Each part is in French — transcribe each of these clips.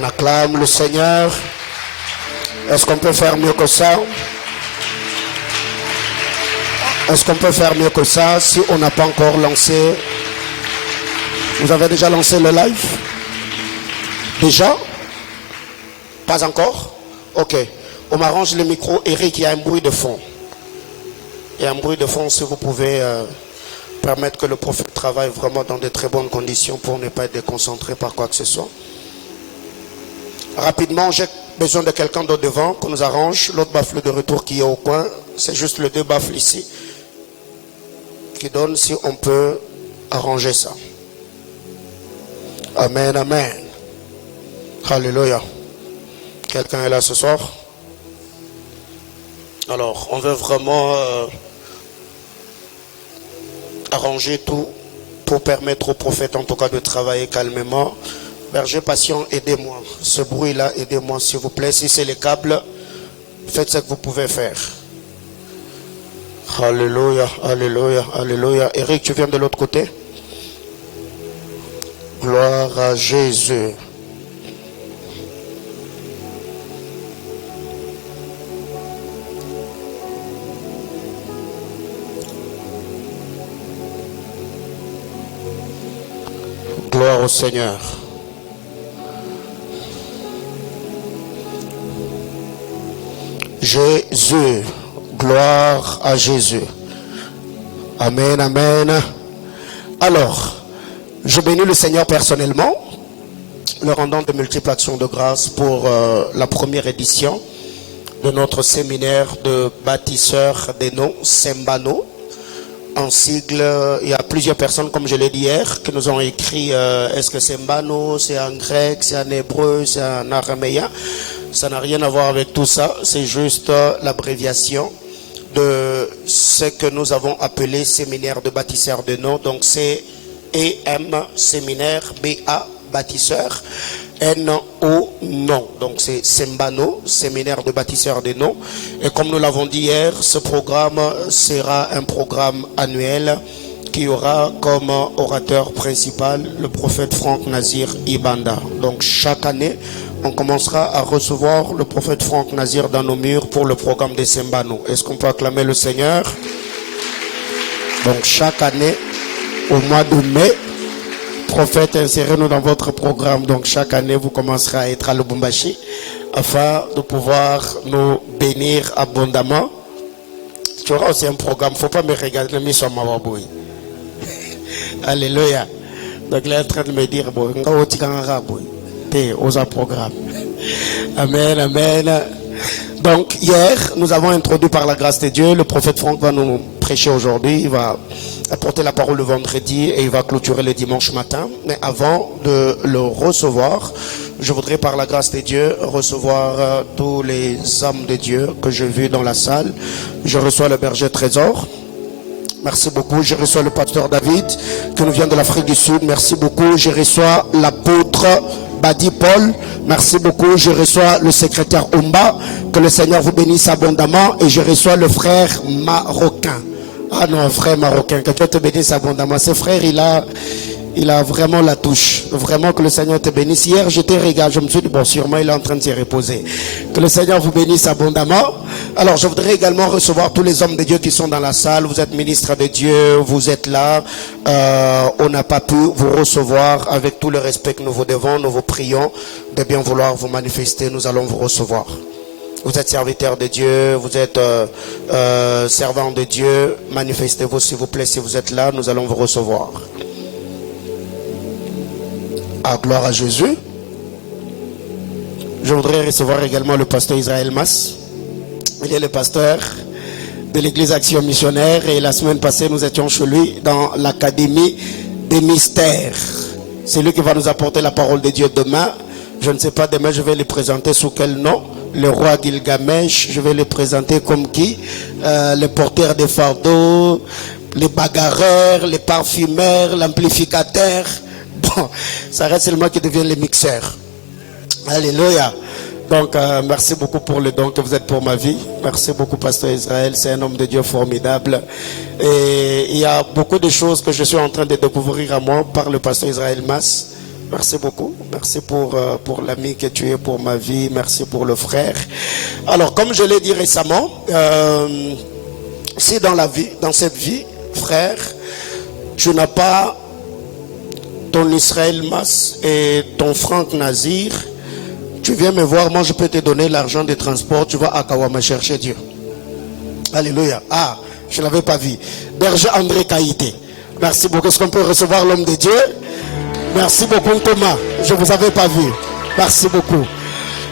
On acclame le Seigneur. Est-ce qu'on peut faire mieux que ça? Est-ce qu'on peut faire mieux que ça si on n'a pas encore lancé? Vous avez déjà lancé le live? Déjà? Pas encore? Ok. On m'arrange le micro. Eric, il y a un bruit de fond. Il y a un bruit de fond. Si vous pouvez permettre que le prophète travaille vraiment dans de très bonnes conditions pour ne pas être déconcentré par quoi que ce soit. Rapidement, j'ai besoin de quelqu'un d'autre devant qu'on nous arrange. L'autre baffle de retour qui est au coin, c'est juste les deux baffles ici qui donnent si on peut arranger ça. Amen, amen. Alléluia. Quelqu'un est là ce soir? Alors, on veut vraiment arranger tout pour permettre au prophète en tout cas de travailler calmement. Berger patient, aidez-moi. Ce bruit-là, aidez-moi s'il vous plaît. Si c'est les câbles, faites ce que vous pouvez faire. Alléluia, alléluia, alléluia. Eric, tu viens de l'autre côté? Gloire à Jésus. Gloire au Seigneur. Jésus. Gloire à Jésus. Amen, amen. Alors, je bénis le Seigneur personnellement, le rendant de multiples actions de grâce pour la première édition de notre séminaire de bâtisseurs des noms, Sembano. En sigle, il y a plusieurs personnes, comme je l'ai dit hier, qui nous ont écrit est-ce que Sembano, c'est en grec, c'est en hébreu, c'est en araméen. Ça n'a rien à voir avec tout ça, c'est juste l'abréviation de ce que nous avons appelé séminaire de bâtisseurs de noms. Donc c'est EM, séminaire, BA, bâtisseur, NO, nom. Donc c'est Sembano, séminaire de bâtisseurs de noms. Et comme nous l'avons dit hier, ce programme sera un programme annuel qui aura comme orateur principal le prophète Franck Nazir Ibanda. Donc chaque année, on commencera à recevoir le prophète Franck Nazir dans nos murs pour le programme de Sembano. Est-ce qu'on peut acclamer le Seigneur? Donc chaque année, au mois de mai, prophète, insérez-nous dans votre programme. Donc chaque année, vous commencerez à être à Lubumbashi afin de pouvoir nous bénir abondamment. Tu auras aussi un programme. Il ne faut pas me regarder, mais sur ma waboui. Alléluia. Donc là, il est en train de me dire, bon, aux programmes. Amen, amen. Donc hier, nous avons introduit par la grâce de Dieu, le prophète Franck va nous prêcher aujourd'hui, il va apporter la parole le vendredi et il va clôturer le dimanche matin. Mais avant de le recevoir, je voudrais par la grâce de Dieu recevoir tous les hommes de Dieu que j'ai vus dans la salle. Je reçois le berger Trésor. Merci beaucoup. Je reçois le pasteur David qui nous vient de l'Afrique du Sud. Merci beaucoup. Je reçois l'apôtre Badi Paul. Merci beaucoup. Je reçois le secrétaire Omba. Que le Seigneur vous bénisse abondamment. Et je reçois le frère marocain. Ah non, frère marocain. Que Dieu te bénisse abondamment. Ce frère, il a vraiment la touche. Vraiment que le Seigneur te bénisse. Hier, j'étais regardé. Je me suis dit, bon, sûrement, il est en train de s'y reposer. Que le Seigneur vous bénisse abondamment. Alors, je voudrais également recevoir tous les hommes de Dieu qui sont dans la salle. Vous êtes ministres de Dieu, vous êtes là. On n'a pas pu vous recevoir avec tout le respect que nous vous devons. Nous vous prions de bien vouloir vous manifester. Nous allons vous recevoir. Vous êtes serviteurs de Dieu, vous êtes servants de Dieu. Manifestez-vous s'il vous plaît. Si vous êtes là, nous allons vous recevoir. Ah, gloire à Jésus. Je voudrais recevoir également le pasteur Israël Mas. Il est le pasteur de l'église Action Missionnaire et la semaine passée nous étions chez lui dans l'académie des mystères. C'est lui qui va nous apporter la parole de Dieu demain. Je ne sais pas, demain je vais le présenter sous quel nom. Le roi Gilgamesh, je vais le présenter comme qui? Le porteur des fardeaux, les bagarreurs, les parfumeurs, l'amplificateur. Bon, ça reste seulement qui deviennent les mixeurs. Alléluia. Donc, merci beaucoup pour le don que vous êtes pour ma vie. Merci beaucoup, pasteur Israël. C'est un homme de Dieu formidable. Et il y a beaucoup de choses que je suis en train de découvrir à moi par le pasteur Israël Mas. Merci beaucoup. Merci pour l'ami que tu es pour ma vie. Merci pour le frère. Alors, comme je l'ai dit récemment, si dans cette vie, frère, tu n'as pas ton Israël Mas et ton Franck Nazir, tu viens me voir, moi je peux te donner l'argent de transport, tu vas à Kawama chercher Dieu. Alléluia. Ah, je ne l'avais pas vu. Berger André Kaïté. Merci beaucoup. Est-ce qu'on peut recevoir l'homme de Dieu? Merci beaucoup Thomas. Je ne vous avais pas vu. Merci beaucoup.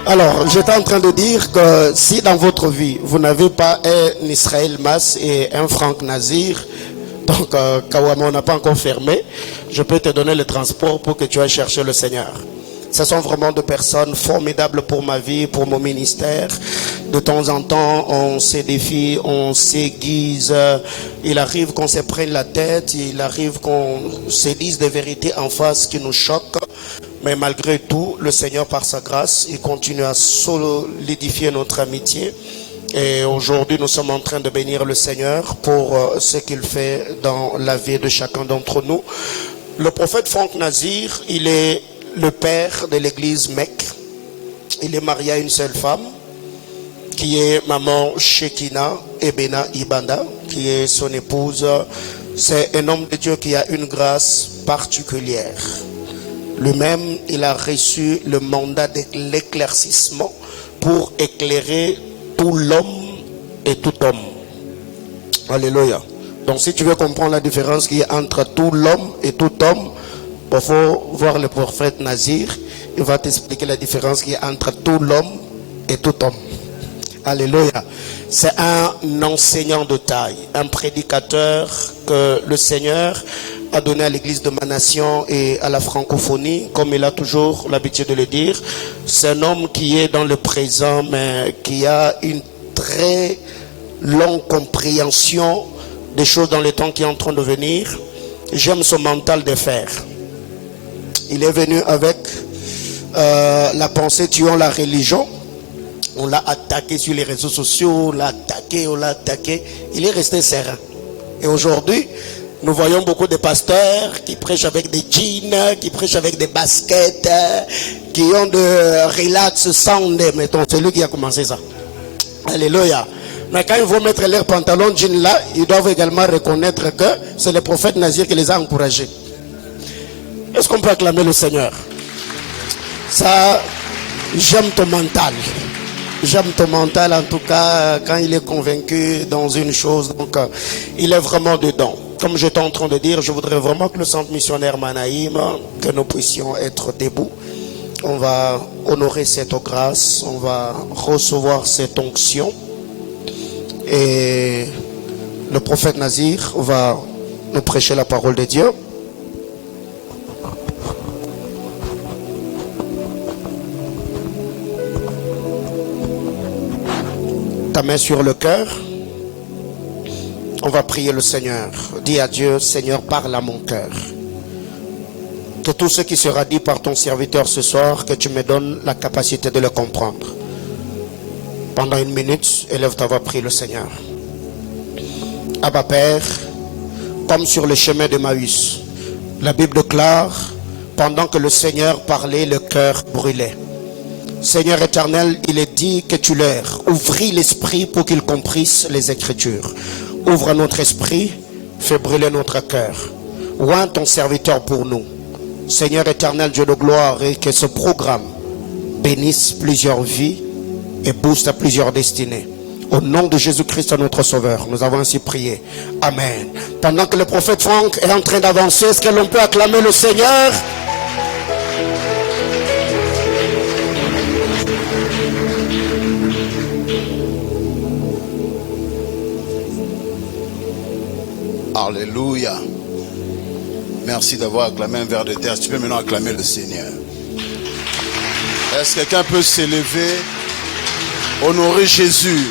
Alors, j'étais en train de dire que si dans votre vie, vous n'avez pas un Israël Mas et un Franck Nazir, donc Kawama, on n'a pas encore fermé, je peux te donner le transport pour que tu ailles chercher le Seigneur. Ce sont vraiment deux personnes formidables pour ma vie, pour mon ministère. De temps en temps, on s'édifie, on s'aiguise. Il arrive qu'on se prenne la tête, il arrive qu'on se dise des vérités en face qui nous choquent. Mais malgré tout, le Seigneur, par sa grâce, il continue à solidifier notre amitié. Et aujourd'hui, nous sommes en train de bénir le Seigneur pour ce qu'il fait dans la vie de chacun d'entre nous. Le prophète Franck Nazir, il est le père de l'église Mecque. Il est marié à une seule femme, qui est maman Shekina Ebena Ibanda, qui est son épouse. C'est un homme de Dieu qui a une grâce particulière. Lui-même, il a reçu le mandat de l'éclaircissement pour éclairer tout l'homme et tout homme. Alléluia. Donc si tu veux comprendre la différence qui est entre tout l'homme et tout homme, il faut voir le prophète Nazir. Il va t'expliquer la différence qui est entre tout l'homme et tout homme. Alléluia. C'est un enseignant de taille, un prédicateur que le Seigneur a donné à l'église de ma nation et à la francophonie, comme il a toujours l'habitude de le dire. C'est un homme qui est dans le présent, mais qui a une très longue compréhension des choses dans le temps qui est en train de venir. J'aime son mental de fer. Il est venu avec la pensée tuant la religion. On l'a attaqué sur les réseaux sociaux, on l'a attaqué. Il est resté serein. Et aujourd'hui, nous voyons beaucoup de pasteurs qui prêchent avec des jeans, qui prêchent avec des baskets, qui ont de relax sound. Mettons, c'est lui qui a commencé ça. Alléluia. Mais quand ils vont mettre leurs pantalons jeans là, ils doivent également reconnaître que c'est le prophète Nazir qui les a encouragés. Est-ce qu'on peut acclamer le Seigneur? Ça, j'aime ton mental. J'aime ton mental, en tout cas, quand il est convaincu dans une chose. Donc, il est vraiment dedans. Comme j'étais en train de dire, je voudrais vraiment que le centre missionnaire Manaïm, que nous puissions être debout. On va honorer cette grâce, on va recevoir cette onction. Et le prophète Nazir va nous prêcher la parole de Dieu. Ta main sur le cœur. On va prier le Seigneur. Dis à Dieu, Seigneur, parle à mon cœur. Que tout ce qui sera dit par ton serviteur ce soir, que tu me donnes la capacité de le comprendre. Pendant une minute, élève ta voix, prie le Seigneur. Abba Père, comme sur le chemin de Maüs, la Bible déclare, pendant que le Seigneur parlait, le cœur brûlait. Seigneur éternel, il est dit que tu leur ouvris l'esprit pour qu'ils comprissent les Écritures. Ouvre notre esprit, fais brûler notre cœur. Oins ton serviteur pour nous. Seigneur éternel, Dieu de gloire, et que ce programme bénisse plusieurs vies et booste plusieurs destinées. Au nom de Jésus-Christ, notre Sauveur, nous avons ainsi prié. Amen. Pendant que le prophète Franck est en train d'avancer, est-ce que l'on peut acclamer le Seigneur? Alléluia. Merci d'avoir acclamé un vers de terre. Tu peux maintenant acclamer le Seigneur. Est-ce que quelqu'un peut s'élever, honorer Jésus?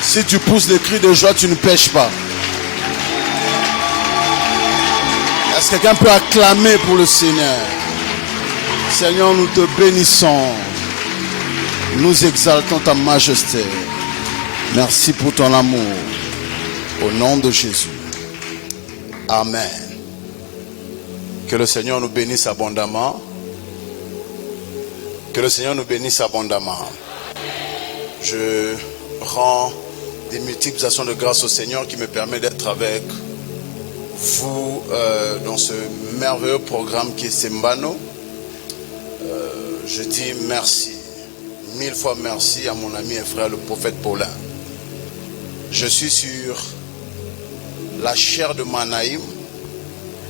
Si tu pousses des cris de joie, tu ne pêches pas. Est-ce que quelqu'un peut acclamer pour le Seigneur? Seigneur, nous te bénissons. Nous exaltons ta majesté. Merci pour ton amour. Au nom de Jésus. Amen. Que le Seigneur nous bénisse abondamment. Que le Seigneur nous bénisse abondamment. Je rends des multiples actions de grâce au Seigneur qui me permet d'être avec vous dans ce merveilleux programme qui est Sembano. Je dis merci, 1000 fois merci à mon ami et frère le prophète Paulin. Je suis sur la chair de Manaïm,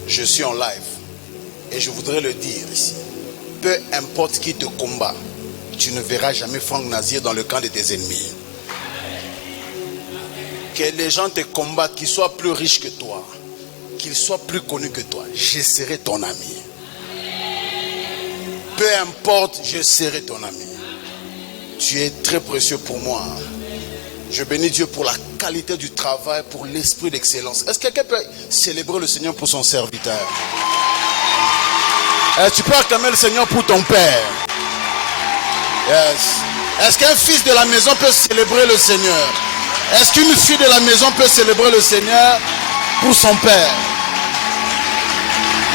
je suis en live et je voudrais le dire ici. Peu importe qui te combat, tu ne verras jamais Franck Nazir dans le camp de tes ennemis. Que les gens te combattent, qu'ils soient plus riches que toi, qu'ils soient plus connus que toi, je serai ton ami. Peu importe, je serai ton ami. Tu es très précieux pour moi. Je bénis Dieu pour la qualité du travail, pour l'esprit d'excellence. Est-ce que quelqu'un peut célébrer le Seigneur pour son serviteur? Tu peux acclamer le Seigneur pour ton père. Yes. Est-ce qu'un fils de la maison peut célébrer le Seigneur? Est-ce qu'une fille de la maison peut célébrer le Seigneur pour son père?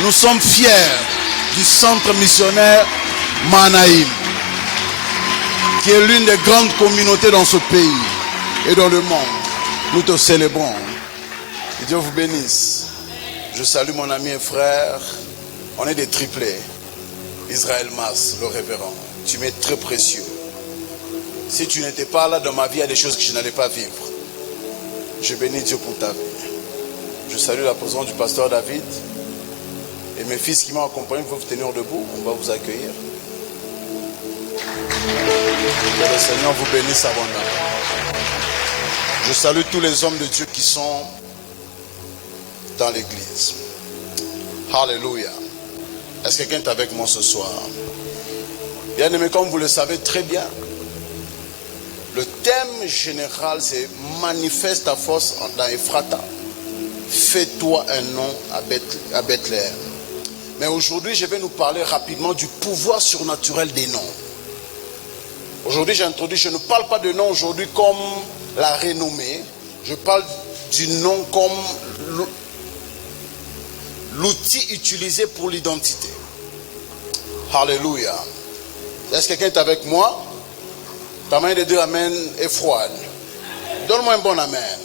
Nous sommes fiers du centre missionnaire Manaïm, qui est l'une des grandes communautés dans ce pays et dans le monde. Nous te célébrons. Que Dieu vous bénisse. Je salue mon ami et frère. On est des triplés. Israël Mas, le révérend. Tu m'es très précieux. Si tu n'étais pas là dans ma vie, il y a des choses que je n'allais pas vivre. Je bénis Dieu pour ta vie. Je salue la présence du pasteur David. Et mes fils qui m'ont accompagné peuvent vous tenir debout. On va vous accueillir. Que le Seigneur vous bénisse abondamment. Je salue tous les hommes de Dieu qui sont dans l'église. Alléluia. Est-ce que quelqu'un est avec moi ce soir? Bien aimé, comme vous le savez très bien, le thème général c'est manifeste ta force dans Ephrata. Fais-toi un nom à Bethléem. Mais aujourd'hui, je vais nous parler rapidement du pouvoir surnaturel des noms. Aujourd'hui, je ne parle pas de nom aujourd'hui comme la renommée. Je parle du nom comme l'outil utilisé pour l'identité. Alléluia. Est-ce que quelqu'un est avec moi? Ta main de dire amen est froide. Donne-moi un bon amen.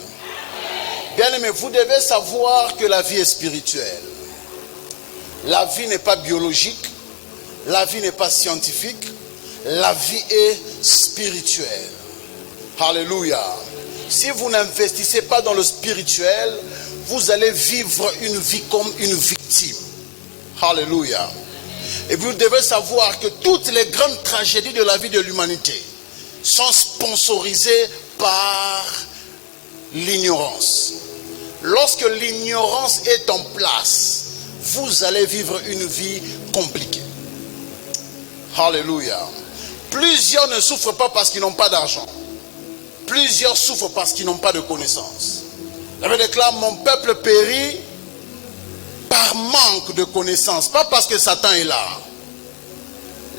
Bien aimé, vous devez savoir que la vie est spirituelle. La vie n'est pas biologique. La vie n'est pas scientifique. La vie est spirituelle. Alléluia. Si vous n'investissez pas dans le spirituel, vous allez vivre une vie comme une victime. Alléluia. Et vous devez savoir que toutes les grandes tragédies de la vie de l'humanité sont sponsorisées par l'ignorance. Lorsque l'ignorance est en place, vous allez vivre une vie compliquée. Alléluia. Plusieurs ne souffrent pas parce qu'ils n'ont pas d'argent. Plusieurs souffrent parce qu'ils n'ont pas de connaissances. La Bible déclare, mon peuple périt par manque de connaissances, pas parce que Satan est là.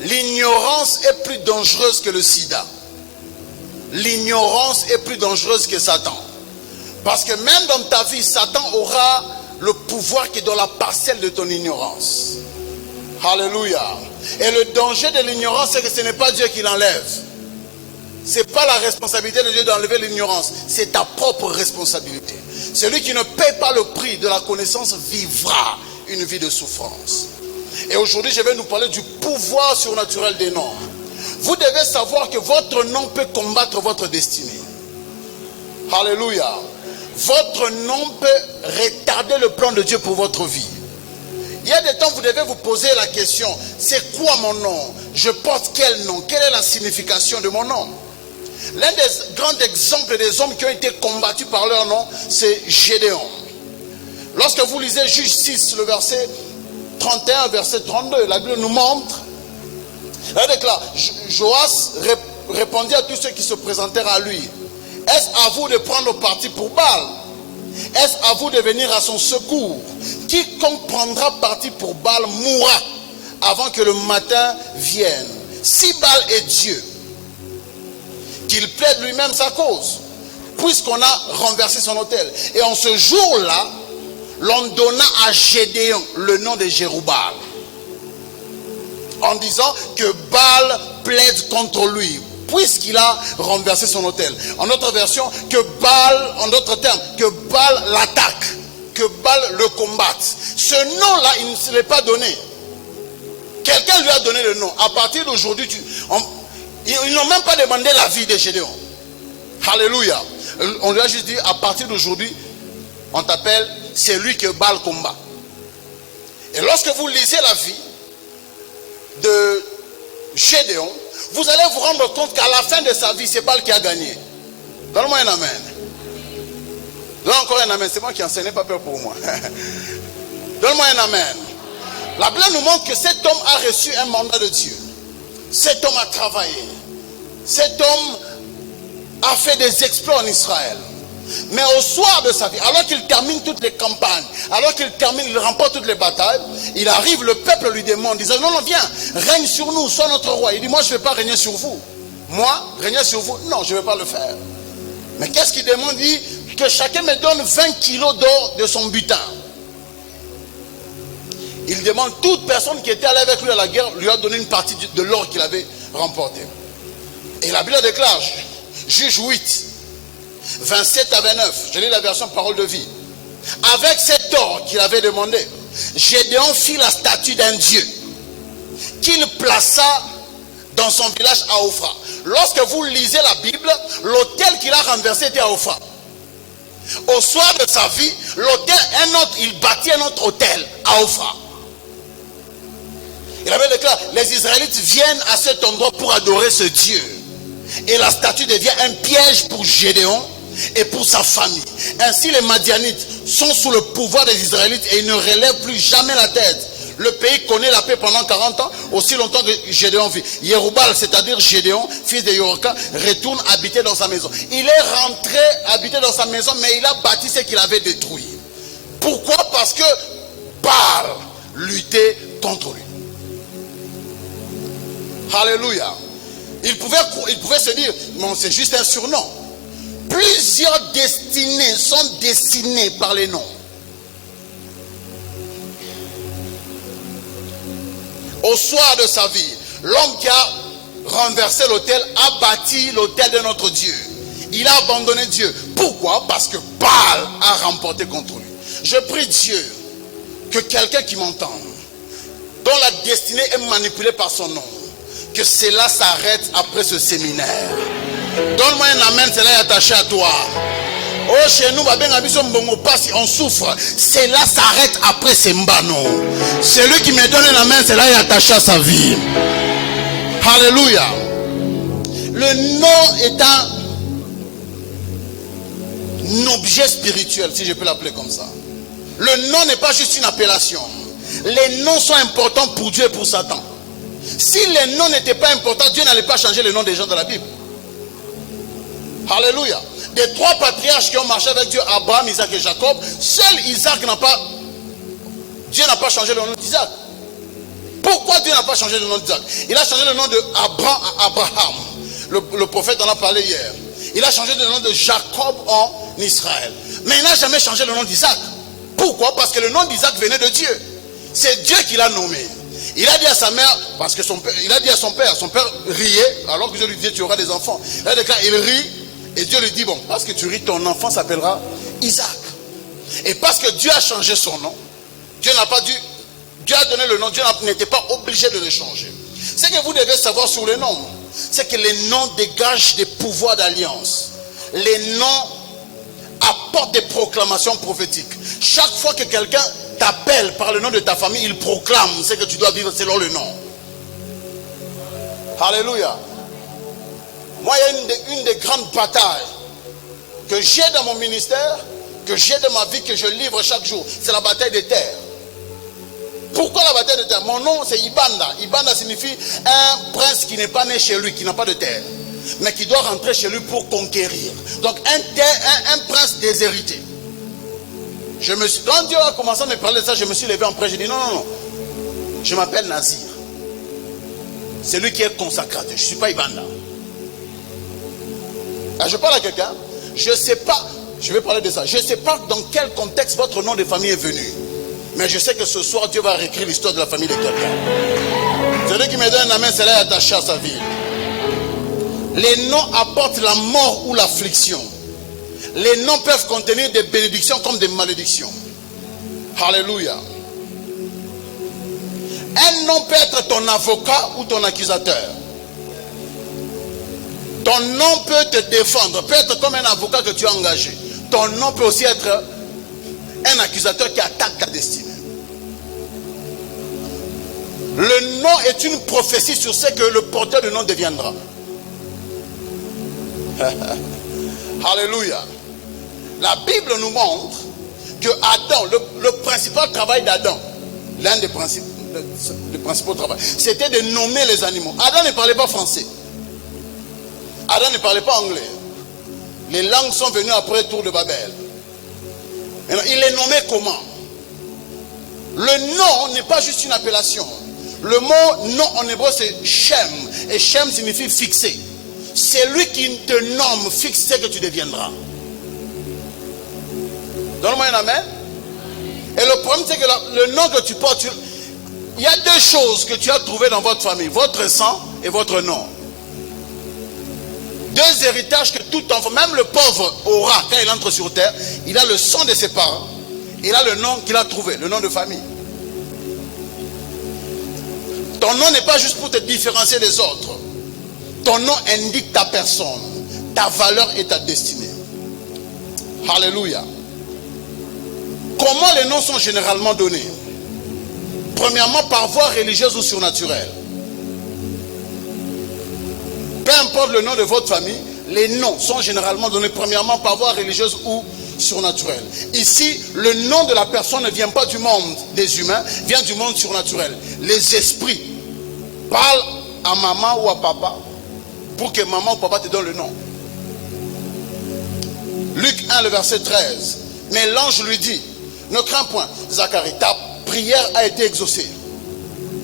L'ignorance est plus dangereuse que le sida. L'ignorance est plus dangereuse que Satan. Parce que même dans ta vie, Satan aura le pouvoir qui est dans la parcelle de ton ignorance. Alléluia. Et le danger de l'ignorance, c'est que ce n'est pas Dieu qui l'enlève. Ce n'est pas la responsabilité de Dieu d'enlever l'ignorance. C'est ta propre responsabilité. Celui qui ne paie pas le prix de la connaissance vivra une vie de souffrance. Et aujourd'hui, je vais nous parler du pouvoir surnaturel des noms. Vous devez savoir que votre nom peut combattre votre destinée. Alléluia. Votre nom peut retarder le plan de Dieu pour votre vie. Il y a des temps, vous devez vous poser la question, c'est quoi mon nom? Je porte quel nom? Quelle est la signification de mon nom? L'un des grands exemples des hommes qui ont été combattus par leur nom, c'est Gédéon. Lorsque vous lisez Juge 6, le verset 31, verset 32, la Bible nous montre, elle déclare, Joas répondit à tous ceux qui se présentèrent à lui, est-ce à vous de prendre parti pour Baal? Est-ce à vous de venir à son secours? Quiconque prendra parti pour Baal mourra avant que le matin vienne. Si Baal est Dieu, qu'il plaide lui-même sa cause, puisqu'on a renversé son autel. Et en ce jour-là, l'on donna à Gédéon le nom de Jérubbal, en disant que Baal plaide contre lui, puisqu'il a renversé son autel. En autre version, que Baal, en d'autres termes, que Baal l'attaque, que Baal le combatte. Ce nom-là, il ne se l'est pas donné. Quelqu'un lui a donné le nom. À partir d'aujourd'hui, ils n'ont même pas demandé la vie de Gédéon. Alléluia. On lui a juste dit, à partir d'aujourd'hui, on t'appelle celui que Baal combat. Et lorsque vous lisez la vie de Gédéon, vous allez vous rendre compte qu'à la fin de sa vie, c'est Baal qui a gagné. Donne-moi un amen. Donne encore un amen. C'est moi qui enseigne, pas peur pour moi. Donne-moi un amen. La Bible nous montre que cet homme a reçu un mandat de Dieu. Cet homme a travaillé. Cet homme a fait des exploits en Israël. Mais au soir de sa vie, alors qu'il termine toutes les campagnes, alors qu'il termine, il remporte toutes les batailles, il arrive, le peuple lui demande, disant, non, viens, règne sur nous, sois notre roi. Il dit, moi je ne vais pas régner sur vous. Moi, régner sur vous, non, je ne vais pas le faire. Mais qu'est-ce qu'il demande? Il dit, que chacun me donne 20 kilos d'or de son butin. Il demande, toute personne qui était allée avec lui à la guerre, lui a donné une partie de l'or qu'il avait remporté. Et la Bible déclare, Juge 8, 27 à 29, je lis la version parole de vie. Avec cet or qu'il avait demandé, Gédéon fit la statue d'un Dieu qu'il plaça dans son village à Ophra. Lorsque vous lisez la Bible, l'autel qu'il a renversé était à Ophra. Au soir de sa vie, il bâtit un autre autel à Ophra. Il avait déclaré, les Israélites viennent à cet endroit pour adorer ce Dieu. Et la statue devient un piège pour Gédéon et pour sa famille. Ainsi les Madianites sont sous le pouvoir des Israélites et ils ne relèvent plus jamais la tête. Le pays connaît la paix pendant 40 ans, aussi longtemps que Gédéon vit. Jérubbal, c'est-à-dire Gédéon, fils de Yorka, retourne habiter dans sa maison. Il est rentré habiter dans sa maison, mais il a bâti ce qu'il avait détruit. Pourquoi? Parce que Baal luttait contre lui. Alléluia. Il pouvait se dire, non, c'est juste un surnom. Plusieurs destinées sont dessinées par les noms. Au soir de sa vie, l'homme qui a renversé l'autel a bâti l'autel de notre Dieu. Il a abandonné Dieu. Pourquoi? Parce que Baal a remporté contre lui. Je prie Dieu que quelqu'un qui m'entend, dont la destinée est manipulée par son nom, que cela s'arrête après ce séminaire. Donne-moi un amen, cela est attaché à toi. Oh, chez nous, on souffre. Cela s'arrête après ces mbano. Celui qui me donne un amen, cela est attaché à sa vie. Alléluia. Le nom est un objet spirituel, si je peux l'appeler comme ça. Le nom n'est pas juste une appellation. Les noms sont importants pour Dieu et pour Satan. Si les noms n'étaient pas importants, Dieu n'allait pas changer les noms des gens de la Bible. Alléluia. Des trois patriarches qui ont marché avec Dieu, Abraham, Isaac et Jacob, seul Isaac Dieu n'a pas changé le nom d'Isaac. Pourquoi Dieu n'a pas changé le nom d'Isaac? Il a changé le nom de Abraham. Le prophète en a parlé hier. Il a changé le nom de Jacob en Israël. Mais il n'a jamais changé le nom d'Isaac. Pourquoi? Parce que le nom d'Isaac venait de Dieu. C'est Dieu qui l'a nommé. Il a dit à sa mère, parce que il a dit à son père riait, alors que Dieu lui disait tu auras des enfants. Il a déclaré, il rit, et Dieu lui dit, bon, parce que tu ris, ton enfant s'appellera Isaac. Et parce que Dieu a changé son nom, Dieu a donné le nom, Dieu n'était pas obligé de le changer. Ce que vous devez savoir sur les noms, c'est que les noms dégagent des pouvoirs d'alliance. Les noms apportent des proclamations prophétiques. Chaque fois que quelqu'un t'appelle par le nom de ta famille, il proclame ce que tu dois vivre selon le nom. Alléluia. Moi, il y a une des grandes batailles que j'ai dans mon ministère, que j'ai dans ma vie, que je livre chaque jour. C'est la bataille des terres. Pourquoi la bataille des terres? Mon nom c'est Ibanda. Ibanda signifie un prince qui n'est pas né chez lui, qui n'a pas de terre, mais qui doit rentrer chez lui pour conquérir. Donc un prince déshérité. Quand Dieu a commencé à me parler de ça, je me suis levé en prêche. J'ai dit non. Je m'appelle Nazir. C'est lui qui est consacrateur. Je ne suis pas Ibanda. Alors je parle à quelqu'un. Je ne sais pas Je vais parler de ça. Je ne sais pas dans quel contexte votre nom de famille est venu. Mais je sais que ce soir, Dieu va réécrire l'histoire de la famille de quelqu'un. Celui qui me donne un amen, c'est là attaché à sa vie. Les noms apportent la mort ou l'affliction. Les noms peuvent contenir des bénédictions comme des malédictions. Alléluia. Un nom peut être ton avocat ou ton accusateur. Ton nom peut te défendre, peut être comme un avocat que tu as engagé. Ton nom peut aussi être un accusateur qui attaque ta destinée. Le nom est une prophétie sur ce que le porteur du nom deviendra. Alléluia. La Bible nous montre que Adam, le principal travail d'Adam, l'un des principaux travaux, c'était de nommer les animaux. Adam ne parlait pas français. Adam ne parlait pas anglais. Les langues sont venues après le tour de Babel. Alors, il les nommait comment? Le nom n'est pas juste une appellation. Le mot nom en hébreu c'est Shem. Et Shem signifie fixer. C'est lui qui te nomme, fixe ce que tu deviendras. Donne-moi un amen. Et le problème c'est que le nom que tu portes, il y a deux choses que tu as trouvées dans votre famille. Votre sang et votre nom. Deux héritages que tout enfant, même le pauvre aura quand il entre sur terre. Il a le sang de ses parents. Il a le nom qu'il a trouvé, le nom de famille. Ton nom n'est pas juste pour te différencier des autres. Ton nom indique ta personne, ta valeur et ta destinée. Alléluia. Comment les noms sont généralement donnés? Premièrement, par voie religieuse ou surnaturelle. Peu importe le nom de votre famille, les noms sont généralement donnés premièrement par voie religieuse ou surnaturelle. Ici, le nom de la personne ne vient pas du monde des humains, vient du monde surnaturel. Les esprits parlent à maman ou à papa pour que maman ou papa te donne le nom. Luc 1, le verset 13. Mais l'ange lui dit, ne crains point, Zacharie, ta prière a été exaucée.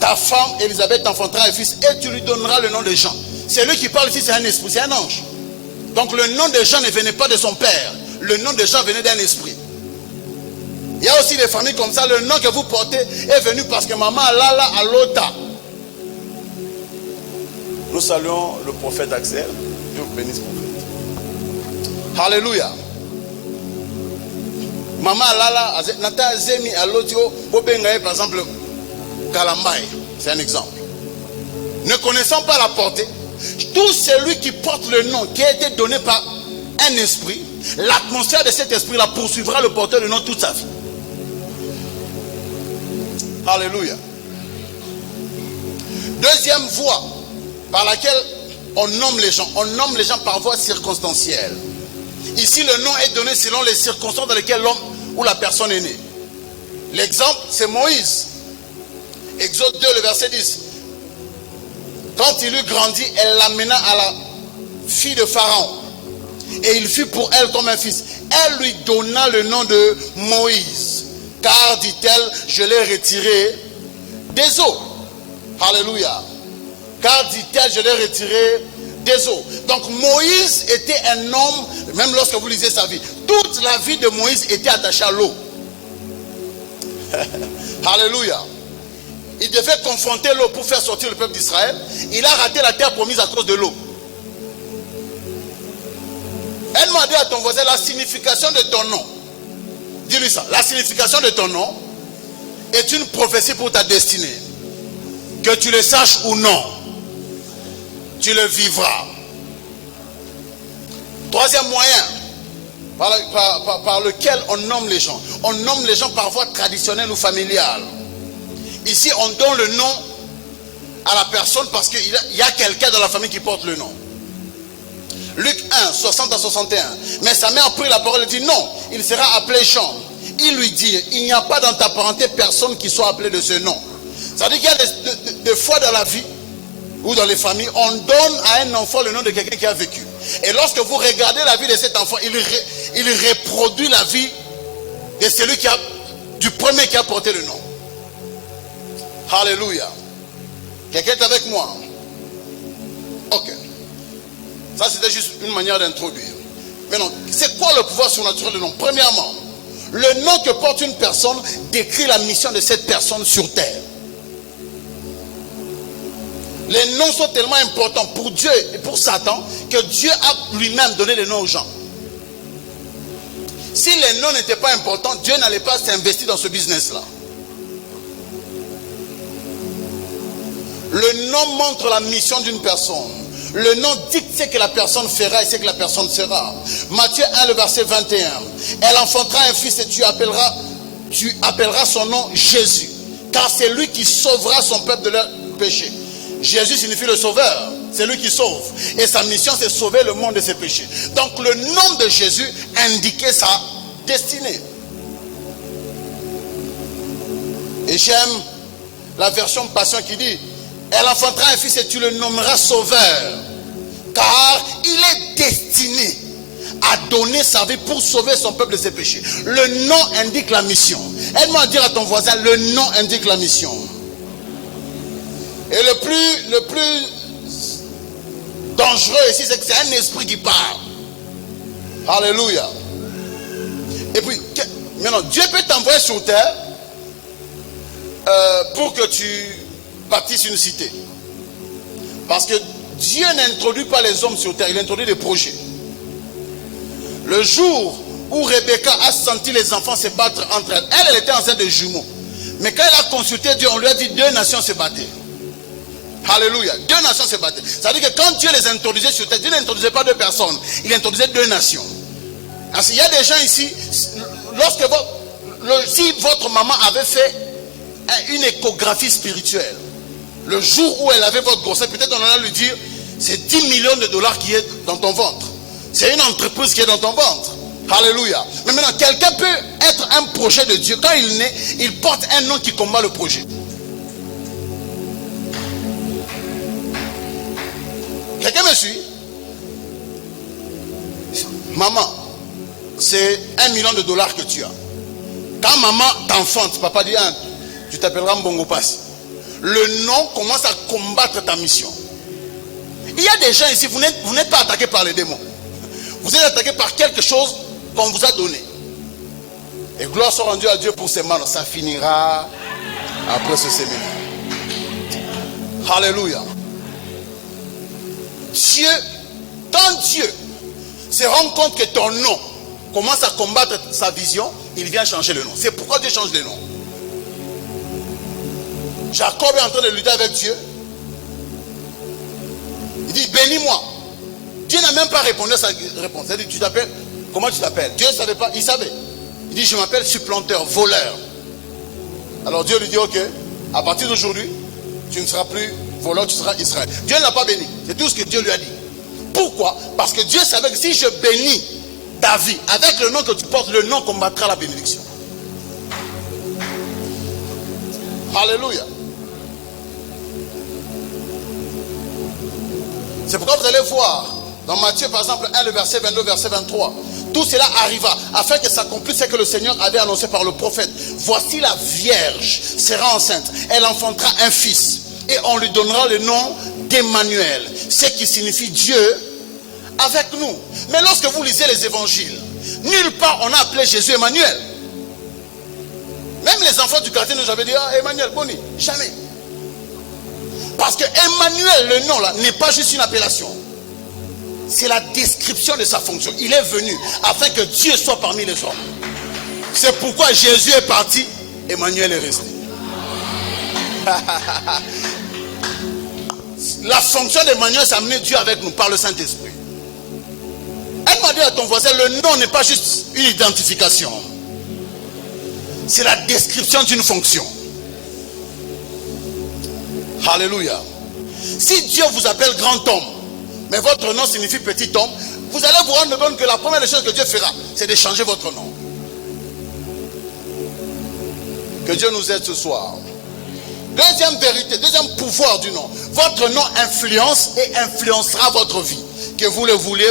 Ta femme, Élisabeth, t'enfantera un fils et tu lui donneras le nom de Jean. C'est lui qui parle ici, c'est un esprit, c'est un ange. Donc le nom de Jean ne venait pas de son père. Le nom de Jean venait d'un esprit. Il y a aussi des familles comme ça, le nom que vous portez est venu parce que maman Lala a l'ota. Nous saluons le prophète Axel. Dieu vous bénisse, prophète. Alléluia. Maman Lala, Nata Zemi à l'otio, par exemple, Kalambaye, c'est un exemple. Ne connaissant pas la portée, tout celui qui porte le nom qui a été donné par un esprit, l'atmosphère de cet esprit-là poursuivra le porteur du nom toute sa vie. Alléluia. Deuxième voie par laquelle on nomme les gens. On nomme les gens par voie circonstancielle. Ici, le nom est donné selon les circonstances dans lesquelles l'homme ou la personne est née. L'exemple, c'est Moïse. Exode 2, le verset 10. Quand il eut grandi, elle l'amena à la fille de Pharaon. Et il fut pour elle comme un fils. Elle lui donna le nom de Moïse. Car, dit-elle, je l'ai retiré des eaux. Alléluia. Car, dit-elle, je l'ai retiré des eaux. Donc Moïse était un homme, même lorsque vous lisez sa vie, toute la vie de Moïse était attachée à l'eau. Alléluia. Il devait confronter l'eau pour faire sortir le peuple d'Israël. Il a raté la terre promise à cause de l'eau. Elle m'a dit à ton voisin la signification de ton nom. Dis-lui ça. La signification de ton nom est une prophétie pour ta destinée. Que tu le saches ou non, tu le vivras. Troisième moyen par lequel on nomme les gens. On nomme les gens par voie traditionnelle ou familiale. Ici, on donne le nom à la personne parce qu'il y a quelqu'un dans la famille qui porte le nom. Luc 1, 60 à 61. Mais sa mère prit la parole et dit non, il sera appelé Jean. Il lui dit, il n'y a pas dans ta parenté personne qui soit appelé de ce nom. Ça veut dire qu'il y a des fois dans la vie ou dans les familles, on donne à un enfant le nom de quelqu'un qui a vécu. Et lorsque vous regardez la vie de cet enfant, il reproduit la vie de celui du premier qui a porté le nom. Alléluia. Quelqu'un est avec moi? Ok. Ça c'était juste une manière d'introduire. Maintenant, c'est quoi le pouvoir surnaturel du nom? Premièrement, le nom que porte une personne décrit la mission de cette personne sur terre. Les noms sont tellement importants pour Dieu et pour Satan que Dieu a lui-même donné les noms aux gens. Si les noms n'étaient pas importants, Dieu n'allait pas s'investir dans ce business-là. Le nom montre la mission d'une personne. Le nom dit ce que la personne fera et ce que la personne sera. Matthieu 1, le verset 21. Elle enfantera un fils et tu appelleras son nom Jésus. Car c'est lui qui sauvera son peuple de leurs péchés. Jésus signifie le sauveur. C'est lui qui sauve. Et sa mission, c'est sauver le monde de ses péchés. Donc le nom de Jésus indiquait sa destinée. Et j'aime la version Passion qui dit: elle enfantera un fils et tu le nommeras sauveur. Car il est destiné à donner sa vie pour sauver son peuple de ses péchés. Le nom indique la mission. Aide-moi à dire à ton voisin, le nom indique la mission. Et le plus dangereux ici, c'est que c'est un esprit qui parle. Alléluia. Et puis, maintenant, Dieu peut t'envoyer sur terre pour que tu bâtisses une cité. Parce que Dieu n'introduit pas les hommes sur terre, il introduit des projets. Le jour où Rebecca a senti les enfants se battre entre elles, elle était enceinte de jumeaux. Mais quand elle a consulté Dieu, on lui a dit 2 nations se battaient. Alléluia. 2 nations se battaient. Ça veut dire que quand Dieu les introduisait sur terre, Dieu n'introduisait pas 2 personnes, il introduisait 2 nations. Parce qu'il y a des gens ici, si votre maman avait fait une échographie spirituelle, le jour où elle avait votre grossesse, peut-être on allait lui dire, c'est 10 millions de dollars qui est dans ton ventre. C'est une entreprise qui est dans ton ventre. Alléluia. Mais maintenant, quelqu'un peut être un projet de Dieu. Quand il naît, il porte un nom qui combat le projet. Quelqu'un me suit? Maman, c'est 1 million de dollars que tu as. Quand maman t'enfante, papa dit, tu t'appelleras Mbongo Passi. Le nom commence à combattre ta mission. Il y a des gens ici, vous n'êtes pas attaqués par les démons. Vous êtes attaqués par quelque chose qu'on vous a donné. Et gloire soit rendue à Dieu pour ces mains. Ça finira après ce séminaire. Alléluia. Quand Dieu se rend compte que ton nom commence à combattre sa vision, il vient changer le nom. C'est pourquoi Dieu change le nom. Jacob est en train de lutter avec Dieu. Il dit, bénis-moi. Dieu n'a même pas répondu à sa réponse. Il dit, tu t'appelles? Comment tu t'appelles? Dieu ne savait pas, il savait. Il dit, je m'appelle supplanteur, voleur. Alors Dieu lui dit, ok, à partir d'aujourd'hui, tu ne seras plus voleur, tu seras Israël. Dieu ne l'a pas béni. C'est tout ce que Dieu lui a dit. Pourquoi? Parce que Dieu savait que si je bénis ta vie avec le nom que tu portes, le nom combattra la bénédiction. Alléluia. C'est pourquoi vous allez voir dans Matthieu par exemple 1, le verset 22, verset 23. Tout cela arriva afin que s'accomplisse ce que le Seigneur avait annoncé par le prophète. Voici la Vierge sera enceinte. Elle enfantera un fils. Et on lui donnera le nom d'Emmanuel. Ce qui signifie Dieu avec nous. Mais lorsque vous lisez les évangiles, nulle part on a appelé Jésus Emmanuel. Même les enfants du quartier nous avaient dit, ah Emmanuel, Boni, jamais. Parce que Emmanuel, le nom là, n'est pas juste une appellation. C'est la description de sa fonction. Il est venu afin que Dieu soit parmi les hommes. C'est pourquoi Jésus est parti, Emmanuel est resté. La fonction d'Emmanuel, c'est amener Dieu avec nous par le Saint-Esprit. Elle m'a dit à ton voisin, le nom n'est pas juste une identification. C'est la description d'une fonction. Alléluia. Si Dieu vous appelle grand homme, mais votre nom signifie petit homme, vous allez vous rendre compte que la première des choses que Dieu fera, c'est de changer votre nom. Que Dieu nous aide ce soir. Deuxième vérité, deuxième pouvoir du nom. Votre nom influence et influencera votre vie. Que vous le voulez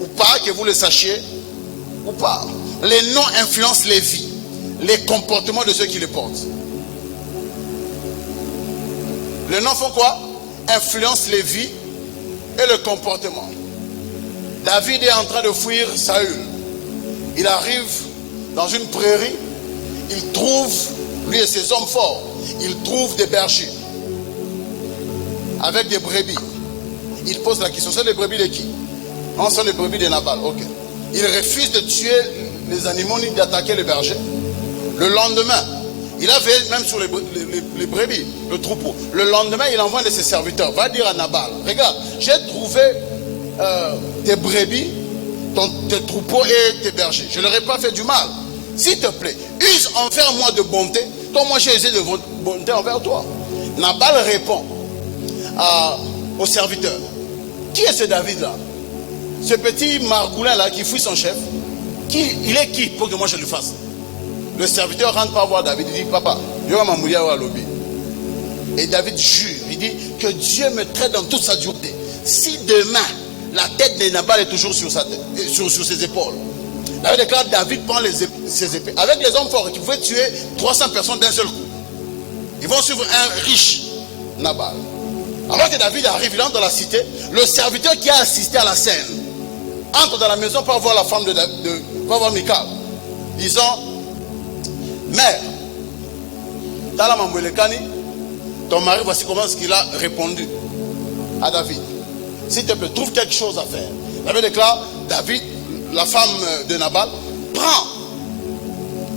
ou pas, que vous le sachiez ou pas. Les noms influencent les vies, les comportements de ceux qui les portent. Les noms font quoi? Influencent les vies et le comportement. David est en train de fuir Saül. il arrive dans une prairie, il trouve, lui et ses hommes forts, il trouve des bergers avec des brebis. Il pose la question, c'est les brebis de qui? Non, ce sont les brebis de Nabal. Ok. Il refuse de tuer les animaux ni d'attaquer les bergers. Le lendemain, il a veillé même sur les brebis, le troupeau. Le lendemain, il envoie un de ses serviteurs, va dire à Nabal, regarde, j'ai trouvé tes brebis, tes troupeaux et tes bergers. Je ne leur ai pas fait du mal. S'il te plaît, use envers moi de bonté, comme moi j'ai usé de bonté envers toi. Nabal répond au serviteur, qui est ce David-là? Ce petit margoulin-là qui fouille son chef, il est qui pour que moi je le fasse? Le serviteur rentre pas voir David, il dit, papa, je vais m'amouiller à l'obé. Et David jure, il dit, que Dieu me traite dans toute sa dureté. Si demain, la tête de Nabal est toujours sur sa tête, sur ses épaules. David déclare, David prend ses épées. Avec les hommes forts qui pouvaient tuer 300 personnes d'un seul coup. Ils vont suivre un riche Nabal. Alors que David arrive, il entre dans la cité, le serviteur qui a assisté à la scène entre dans la maison pour voir la femme pour voir Michal. Disant, mère, ton mari, voici comment il a répondu à David. S'il te plaît, trouve quelque chose à faire. David déclare, David, la femme de Nabal, prend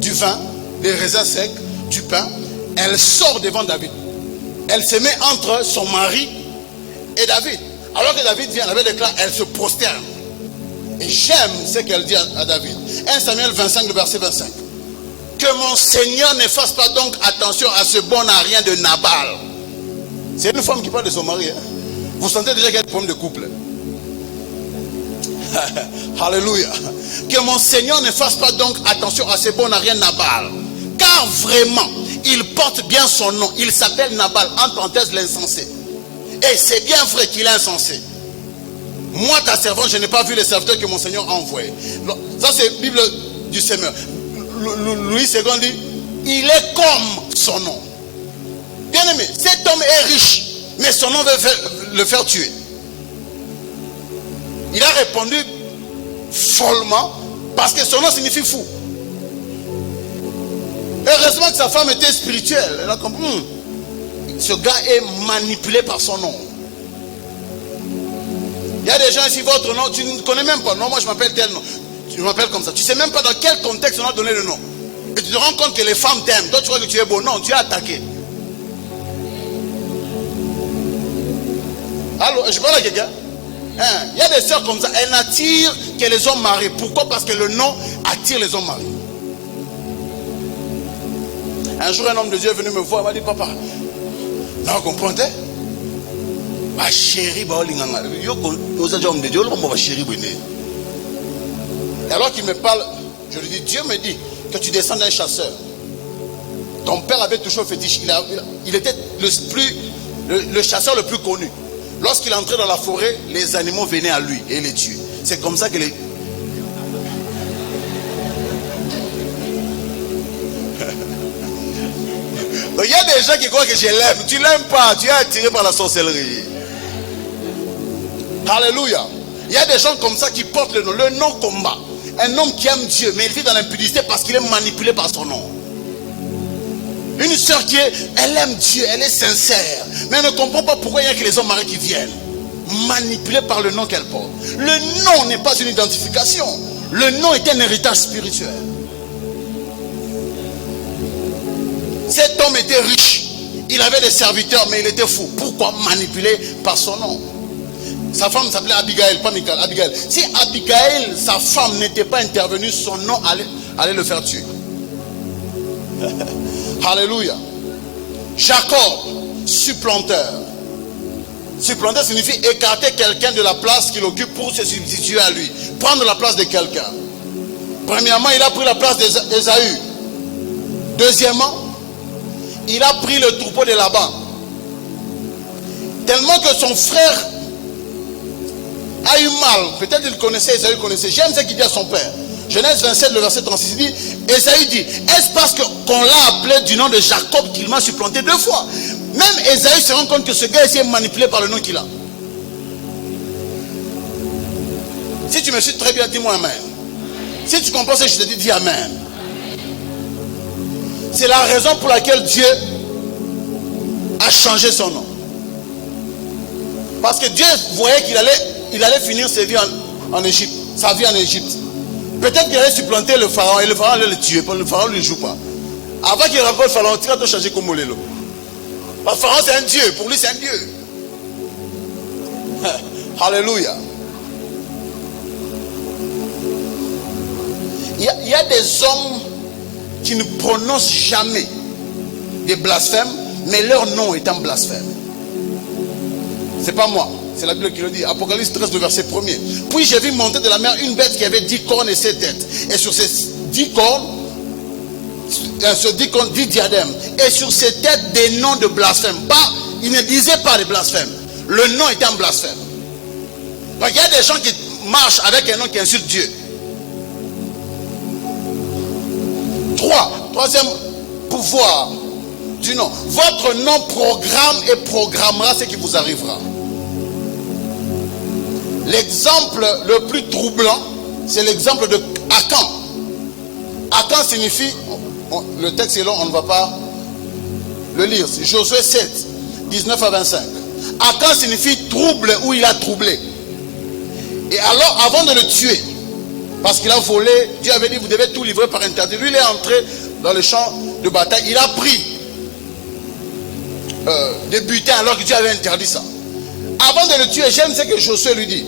du vin, des raisins secs, du pain. Elle sort devant David. Elle se met entre son mari et David. Alors que David vient, David déclare, elle se prosterne. Et j'aime ce qu'elle dit à David. 1 Samuel 25, le verset 25. Que mon Seigneur ne fasse pas donc attention à ce bon à rien de Nabal. C'est une femme qui parle de son mari. Hein? Vous sentez déjà qu'il y a des problèmes de couple. Alléluia. Que mon Seigneur ne fasse pas donc attention à ce bon à rien Nabal. Car vraiment, il porte bien son nom. Il s'appelle Nabal, entre parenthèses l'insensé. Et c'est bien vrai qu'il est insensé. Moi, ta servante, je n'ai pas vu les serviteurs que mon Seigneur a envoyés. Ça, c'est Bible du Seigneur. Louis II dit, il est comme son nom. Bien aimé, cet homme est riche, mais son nom veut le faire tuer. Il a répondu follement parce que son nom signifie fou. Heureusement que sa femme était spirituelle. Elle a compris. Ce gars est manipulé par son nom. Il y a des gens ici, votre nom, tu ne connais même pas. Non, moi je m'appelle tel nom. Tu m'appelles comme ça. Tu ne sais même pas dans quel contexte on a donné le nom. Et tu te rends compte que les femmes t'aiment. Toi tu crois que tu es beau. Non, tu es attaqué. Allô, je parle à quelqu'un. Il y a des sœurs comme ça. Elles n'attirent que les hommes mariés. Pourquoi? Parce que le nom attire les hommes mariés. Un jour, un homme de Dieu est venu me voir. Il m'a dit, papa, non, vous comprenez? Ma chérie, et alors qu'il me parle, je lui dis, Dieu me dit que tu descends d'un chasseur. Ton père avait toujours un fétiche. Il était le chasseur le plus connu. Lorsqu'il entrait dans la forêt, les animaux venaient à lui et les tuaient. C'est comme ça que les... Il y a des gens qui croient que je l'aime. Tu ne l'aimes pas, tu es attiré par la sorcellerie. Alléluia. Il y a des gens comme ça qui portent le nom combat. Un homme qui aime Dieu, mais il vit dans l'impudicité parce qu'il est manipulé par son nom. Une soeur elle aime Dieu, elle est sincère, mais elle ne comprend pas pourquoi il y a que les hommes mariés qui viennent. Manipulés par le nom qu'elle porte. Le nom n'est pas une identification. Le nom est un héritage spirituel. Cet homme était riche. Il avait des serviteurs, mais il était fou. Pourquoi? Manipulé par son nom. Sa femme s'appelait Abigail, pas Michal, Abigail. Si Abigail, sa femme, n'était pas intervenue, son nom allait le faire tuer. Alléluia. Jacob, supplanteur. Supplanter signifie écarter quelqu'un de la place qu'il occupe pour se substituer à lui. Prendre la place de quelqu'un. Premièrement, il a pris la place d'Ésaü. Deuxièmement, il a pris le troupeau de Laban. Tellement que son frère a eu mal. Peut-être qu'il connaissait, Ésaü connaissait. J'aime ce qu'il dit à son père. Genèse 27, le verset 36, il dit, Ésaü dit, est-ce parce qu'on l'a appelé du nom de Jacob qu'il m'a supplanté 2 fois? Même Ésaü se rend compte que ce gars est manipulé par le nom qu'il a. Si tu me suis très bien, dis-moi amen. Si tu comprends ce que je te dis, dis Amen. C'est la raison pour laquelle Dieu a changé son nom. Parce que Dieu voyait qu'il allait finir sa vie en Égypte. Sa vie en Égypte. Peut-être qu'il allait supplanter le pharaon et le pharaon allait le tuer. Le pharaon ne lui joue pas. Avant qu'il rencontre le pharaon, tu vas te changer comme Molélo. Parce que le pharaon c'est un Dieu. Pour lui c'est un Dieu. Alléluia. Il y a des hommes qui ne prononcent jamais des blasphèmes, mais leur nom est un blasphème. C'est pas moi, c'est la Bible qui le dit. Apocalypse 13, le verset 1er. Puis j'ai vu monter de la mer une bête qui avait 10 cornes et 7 têtes. Et sur ces 10 cornes, 10 diadèmes. Et sur ces têtes des noms de blasphème. Il ne disait pas les blasphèmes. Le nom est un blasphème. Donc il y a des gens qui marchent avec un nom qui insulte Dieu. Troisième pouvoir du nom. Votre nom programme et programmera ce qui vous arrivera. L'exemple le plus troublant, c'est l'exemple de Akan. Akan signifie, le texte est long, on ne va pas le lire. C'est Josué 7, 19 à 25. Akan signifie trouble ou il a troublé. Et alors, avant de le tuer, parce qu'il a volé, Dieu avait dit vous devez tout livrer par interdit. Lui il est entré dans le champ de bataille, il a pris des butins alors que Dieu avait interdit ça. Avant de le tuer, j'aime ce que Josué lui dit.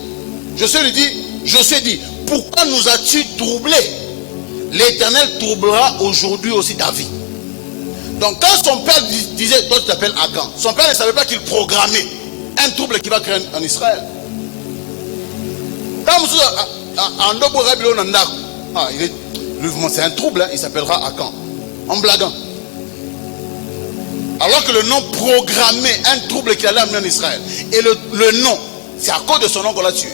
Josué dit, pourquoi nous as-tu troublé? L'Éternel troublera aujourd'hui aussi ta vie. Donc quand son père disait, toi tu t'appelles Akan, son père ne savait pas qu'il programmait un trouble qui va créer en Israël. Quand c'est un trouble, hein, il s'appellera Akan. En blaguant. Alors que le nom programmait un trouble qu'il allait amener en Israël. Et le nom, c'est à cause de son nom qu'on l'a tué.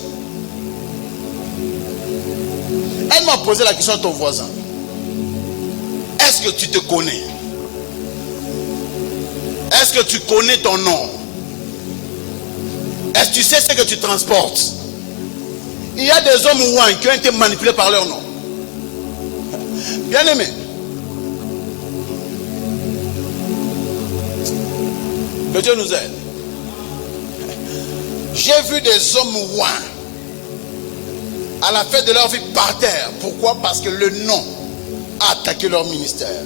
Elle m'a posé la question à ton voisin. Est-ce que tu te connais? Est-ce que tu connais ton nom? Est-ce que tu sais ce que tu transportes? Il y a des hommes ouins qui ont été manipulés par leur nom. Bien aimé, que Dieu nous aide. J'ai vu des hommes ouins à la fin de leur vie par terre. Pourquoi? Parce que le nom a attaqué leur ministère.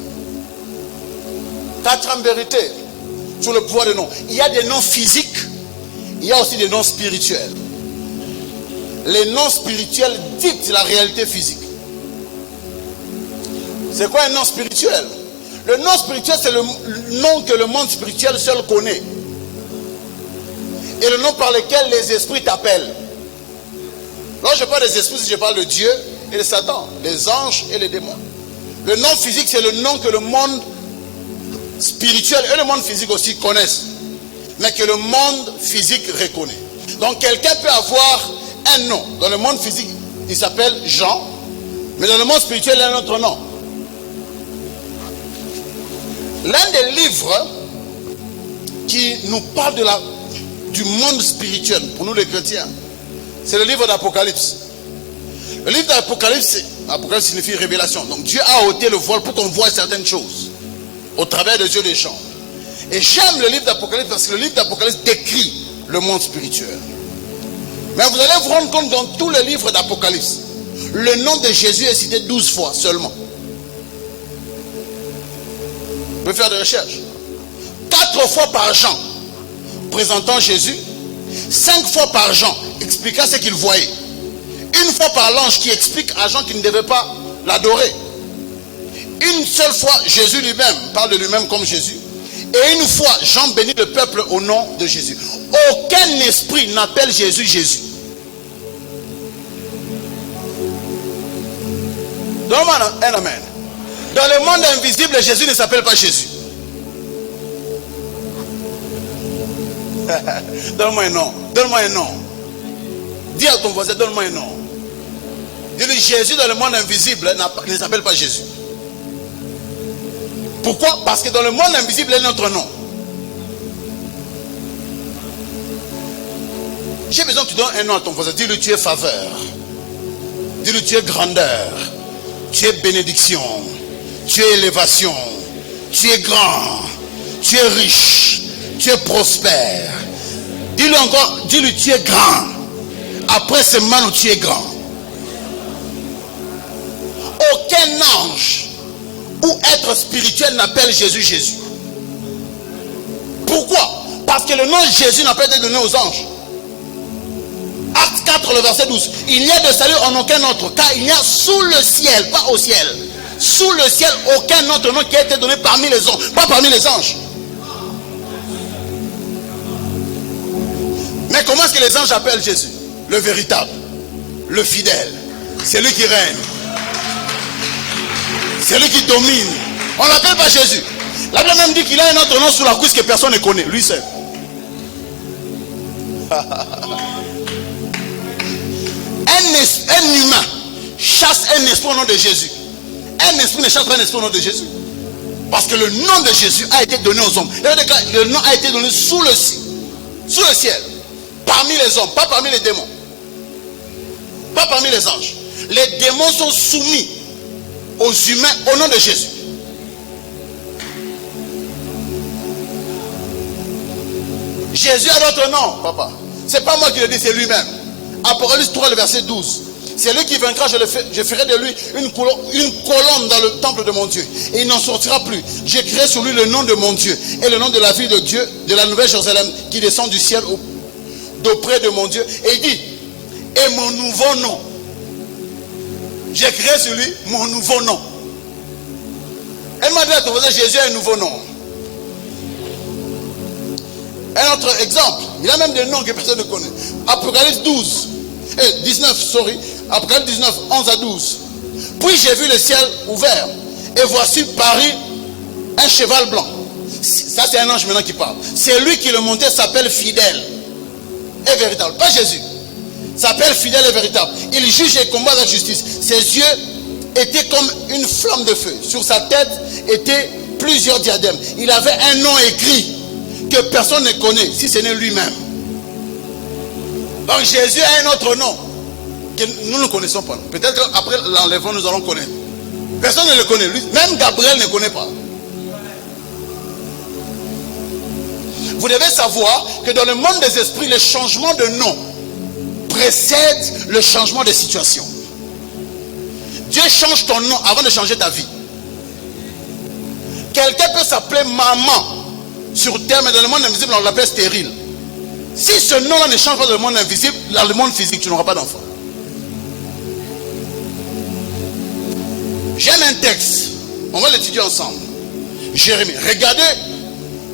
Quatre en vérité sur le pouvoir des noms. Il y a des noms physiques, il y a aussi des noms spirituels. Les noms spirituels dictent la réalité physique. C'est quoi un nom spirituel? Le nom spirituel, c'est le nom que le monde spirituel seul connaît. Et le nom par lequel les esprits t'appellent. Lorsque je parle des esprits, je parle de Dieu et de Satan, les anges et les démons. Le nom physique, c'est le nom que le monde spirituel et le monde physique aussi connaissent, mais que le monde physique reconnaît. Donc quelqu'un peut avoir un nom. Dans le monde physique, il s'appelle Jean, mais dans le monde spirituel, il a un autre nom. L'un des livres qui nous parle du monde spirituel, pour nous les chrétiens, c'est le livre d'Apocalypse. Le livre d'Apocalypse, Apocalypse signifie révélation. Donc Dieu a ôté le voile pour qu'on voie certaines choses au travers de Dieu des champs. Et j'aime le livre d'Apocalypse parce que le livre d'Apocalypse décrit le monde spirituel. Mais vous allez vous rendre compte dans tous les livres d'Apocalypse, le nom de Jésus est cité 12 fois seulement. Vous pouvez faire des recherches. 4 fois par Jean, présentant Jésus. 5 fois par Jean, expliquant ce qu'il voyait. 1 fois par l'ange qui explique à Jean qu'il ne devait pas l'adorer. 1 seule fois, Jésus lui-même parle de lui-même comme Jésus. Et 1 fois, Jean bénit le peuple au nom de Jésus. Aucun esprit n'appelle Jésus Jésus. Donne-moi un amen. Dans le monde invisible, Jésus ne s'appelle pas Jésus. Donne-moi un nom. Donne-moi un nom. Dis à ton voisin, donne-moi un nom. Dis-lui, Jésus dans le monde invisible ne s'appelle pas Jésus. Pourquoi? Parce que dans le monde invisible, il y a notre nom. J'ai besoin que tu donnes un nom à ton voisin. Dis-lui, tu es faveur. Dis-lui, tu es grandeur. tu es bénédiction, tu es élévation, tu es grand, tu es riche, tu es prospère. Dis-lui encore, dis-lui, tu es grand. Après ce moment où tu es grand. Aucun ange ou être spirituel n'appelle Jésus Jésus. Pourquoi? Parce que le nom de Jésus n'a pas été donné aux anges. Acte 4, le verset 12. Il n'y a de salut en aucun autre, car il n'y a sous le ciel, pas au ciel, sous le ciel, aucun autre nom qui a été donné parmi les anges, pas parmi les anges. Mais comment est-ce que les anges appellent Jésus? Le véritable, le fidèle, c'est lui qui règne, c'est lui qui domine. On ne l'appelle pas Jésus. La Bible même dit qu'il a un autre nom sous la cuisse que personne ne connaît, lui seul. Un humain chasse un esprit au nom de Jésus. Un esprit ne chasse pas un esprit au nom de Jésus. Parce que le nom de Jésus a été donné aux hommes. Le nom a été donné sous le ciel. Parmi les hommes, pas parmi les démons. Pas parmi les anges. Les démons sont soumis aux humains au nom de Jésus. Jésus a d'autres noms, papa. C'est pas moi qui le dis, c'est lui-même. Apocalypse 3, le verset 12. C'est lui qui vaincra, je ferai de lui une colonne dans le temple de mon Dieu. Et il n'en sortira plus. J'écrirai sur lui le nom de mon Dieu et le nom de la ville de Dieu, de la nouvelle Jérusalem qui descend du ciel d'auprès de mon Dieu. Et il dit, et mon nouveau nom. J'écrirai sur lui mon nouveau nom. Elle m'a dit à ton voisin, Jésus a un nouveau nom. Un autre exemple, il y a même des noms que personne ne connaît. Apocalypse 19, Apocalypse 19, 11 à 12. Puis j'ai vu le ciel ouvert, et voici Paris, un cheval blanc. Ça c'est un ange maintenant qui parle. C'est lui qui le montait, s'appelle fidèle et véritable. Pas Jésus. S'appelle fidèle et véritable. Il juge et combat la justice. Ses yeux étaient comme une flamme de feu. Sur sa tête étaient plusieurs diadèmes. Il avait un nom écrit que personne ne connaît, si ce n'est lui-même. Donc Jésus a un autre nom que nous ne connaissons pas. Peut-être qu'après l'enlèvement nous allons connaître. Personne ne le connaît. Lui, même Gabriel ne connaît pas. Vous devez savoir que dans le monde des esprits, le changement de nom précède le changement de situation. Dieu change ton nom avant de changer ta vie. Quelqu'un peut s'appeler maman sur terre, mais dans le monde invisible, on l'appelle stérile. Si ce nom-là ne change pas dans le monde invisible, dans le monde physique, tu n'auras pas d'enfant. J'aime un texte. On va l'étudier ensemble. Jérémie. Regardez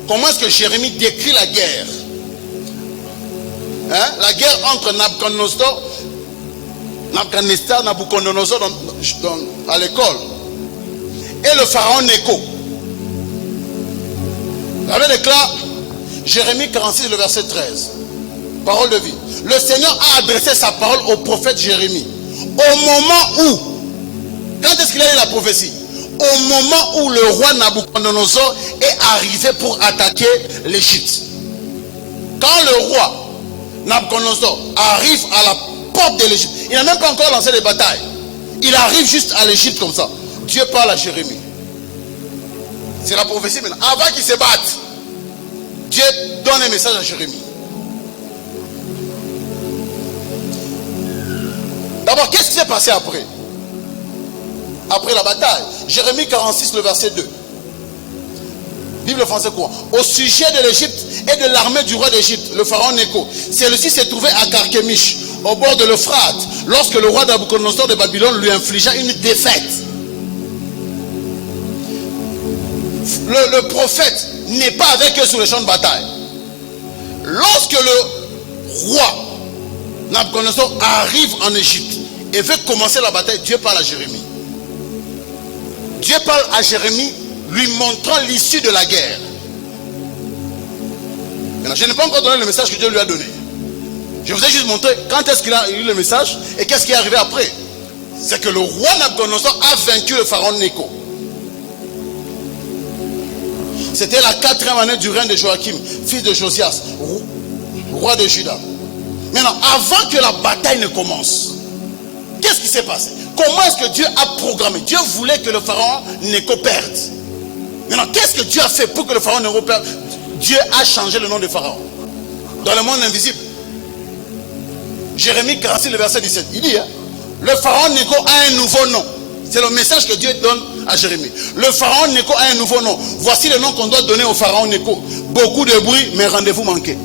comment est-ce que Jérémie décrit la guerre. La guerre entre Nabucodonosor à l'école et le pharaon Nécho. La Bible déclare, Jérémie 46, le verset 13. Parole de vie. Le Seigneur a adressé sa parole au prophète Jérémie. Au moment où, quand est-ce qu'il a eu la prophétie? Au moment où le roi Nabucodonosor est arrivé pour attaquer l'Égypte. Quand le roi Nabucodonosor arrive à la porte de l'Égypte, il n'a même pas encore lancé des batailles. Il arrive juste à l'Égypte comme ça. Dieu parle à Jérémie. C'est la prophétie maintenant. Avant qu'il se batte, Dieu donne un message à Jérémie. D'abord, qu'est-ce qui s'est passé après? Après la bataille. Jérémie 46, le verset 2. Bible française quoi? Au sujet de l'Égypte et de l'armée du roi d'Égypte, le pharaon Nécho. Celui-ci s'est trouvé à Carchemish, au bord de l'Euphrate, lorsque le roi Nabucodonosor de Babylone lui infligea une défaite. Le prophète n'est pas avec eux sur le champ de bataille. Lorsque le roi Nabucodonosor arrive en Égypte et veut commencer la bataille, Dieu parle à Jérémie. Dieu parle à Jérémie, lui montrant l'issue de la guerre. Maintenant, je n'ai pas encore donné le message que Dieu lui a donné. Je vous ai juste montré quand est-ce qu'il a eu le message et qu'est-ce qui est arrivé après. C'est que le roi Nabucodonosor a vaincu le pharaon Nécho. C'était la 4e année du règne de Joachim, fils de Josias, roi de Juda. Maintenant, avant que la bataille ne commence, qu'est-ce qui s'est passé? Comment est-ce que Dieu a programmé? Dieu voulait que le pharaon Néco perde. Maintenant, qu'est-ce que Dieu a fait pour que le pharaon Néco perde? Dieu a changé le nom de pharaon dans le monde invisible. Jérémie 46, le verset 17. Il dit, le pharaon Néco a un nouveau nom. C'est le message que Dieu donne à Jérémie. Le pharaon Néco a un nouveau nom. Voici le nom qu'on doit donner au pharaon Néco. Beaucoup de bruit, mais rendez-vous manqué.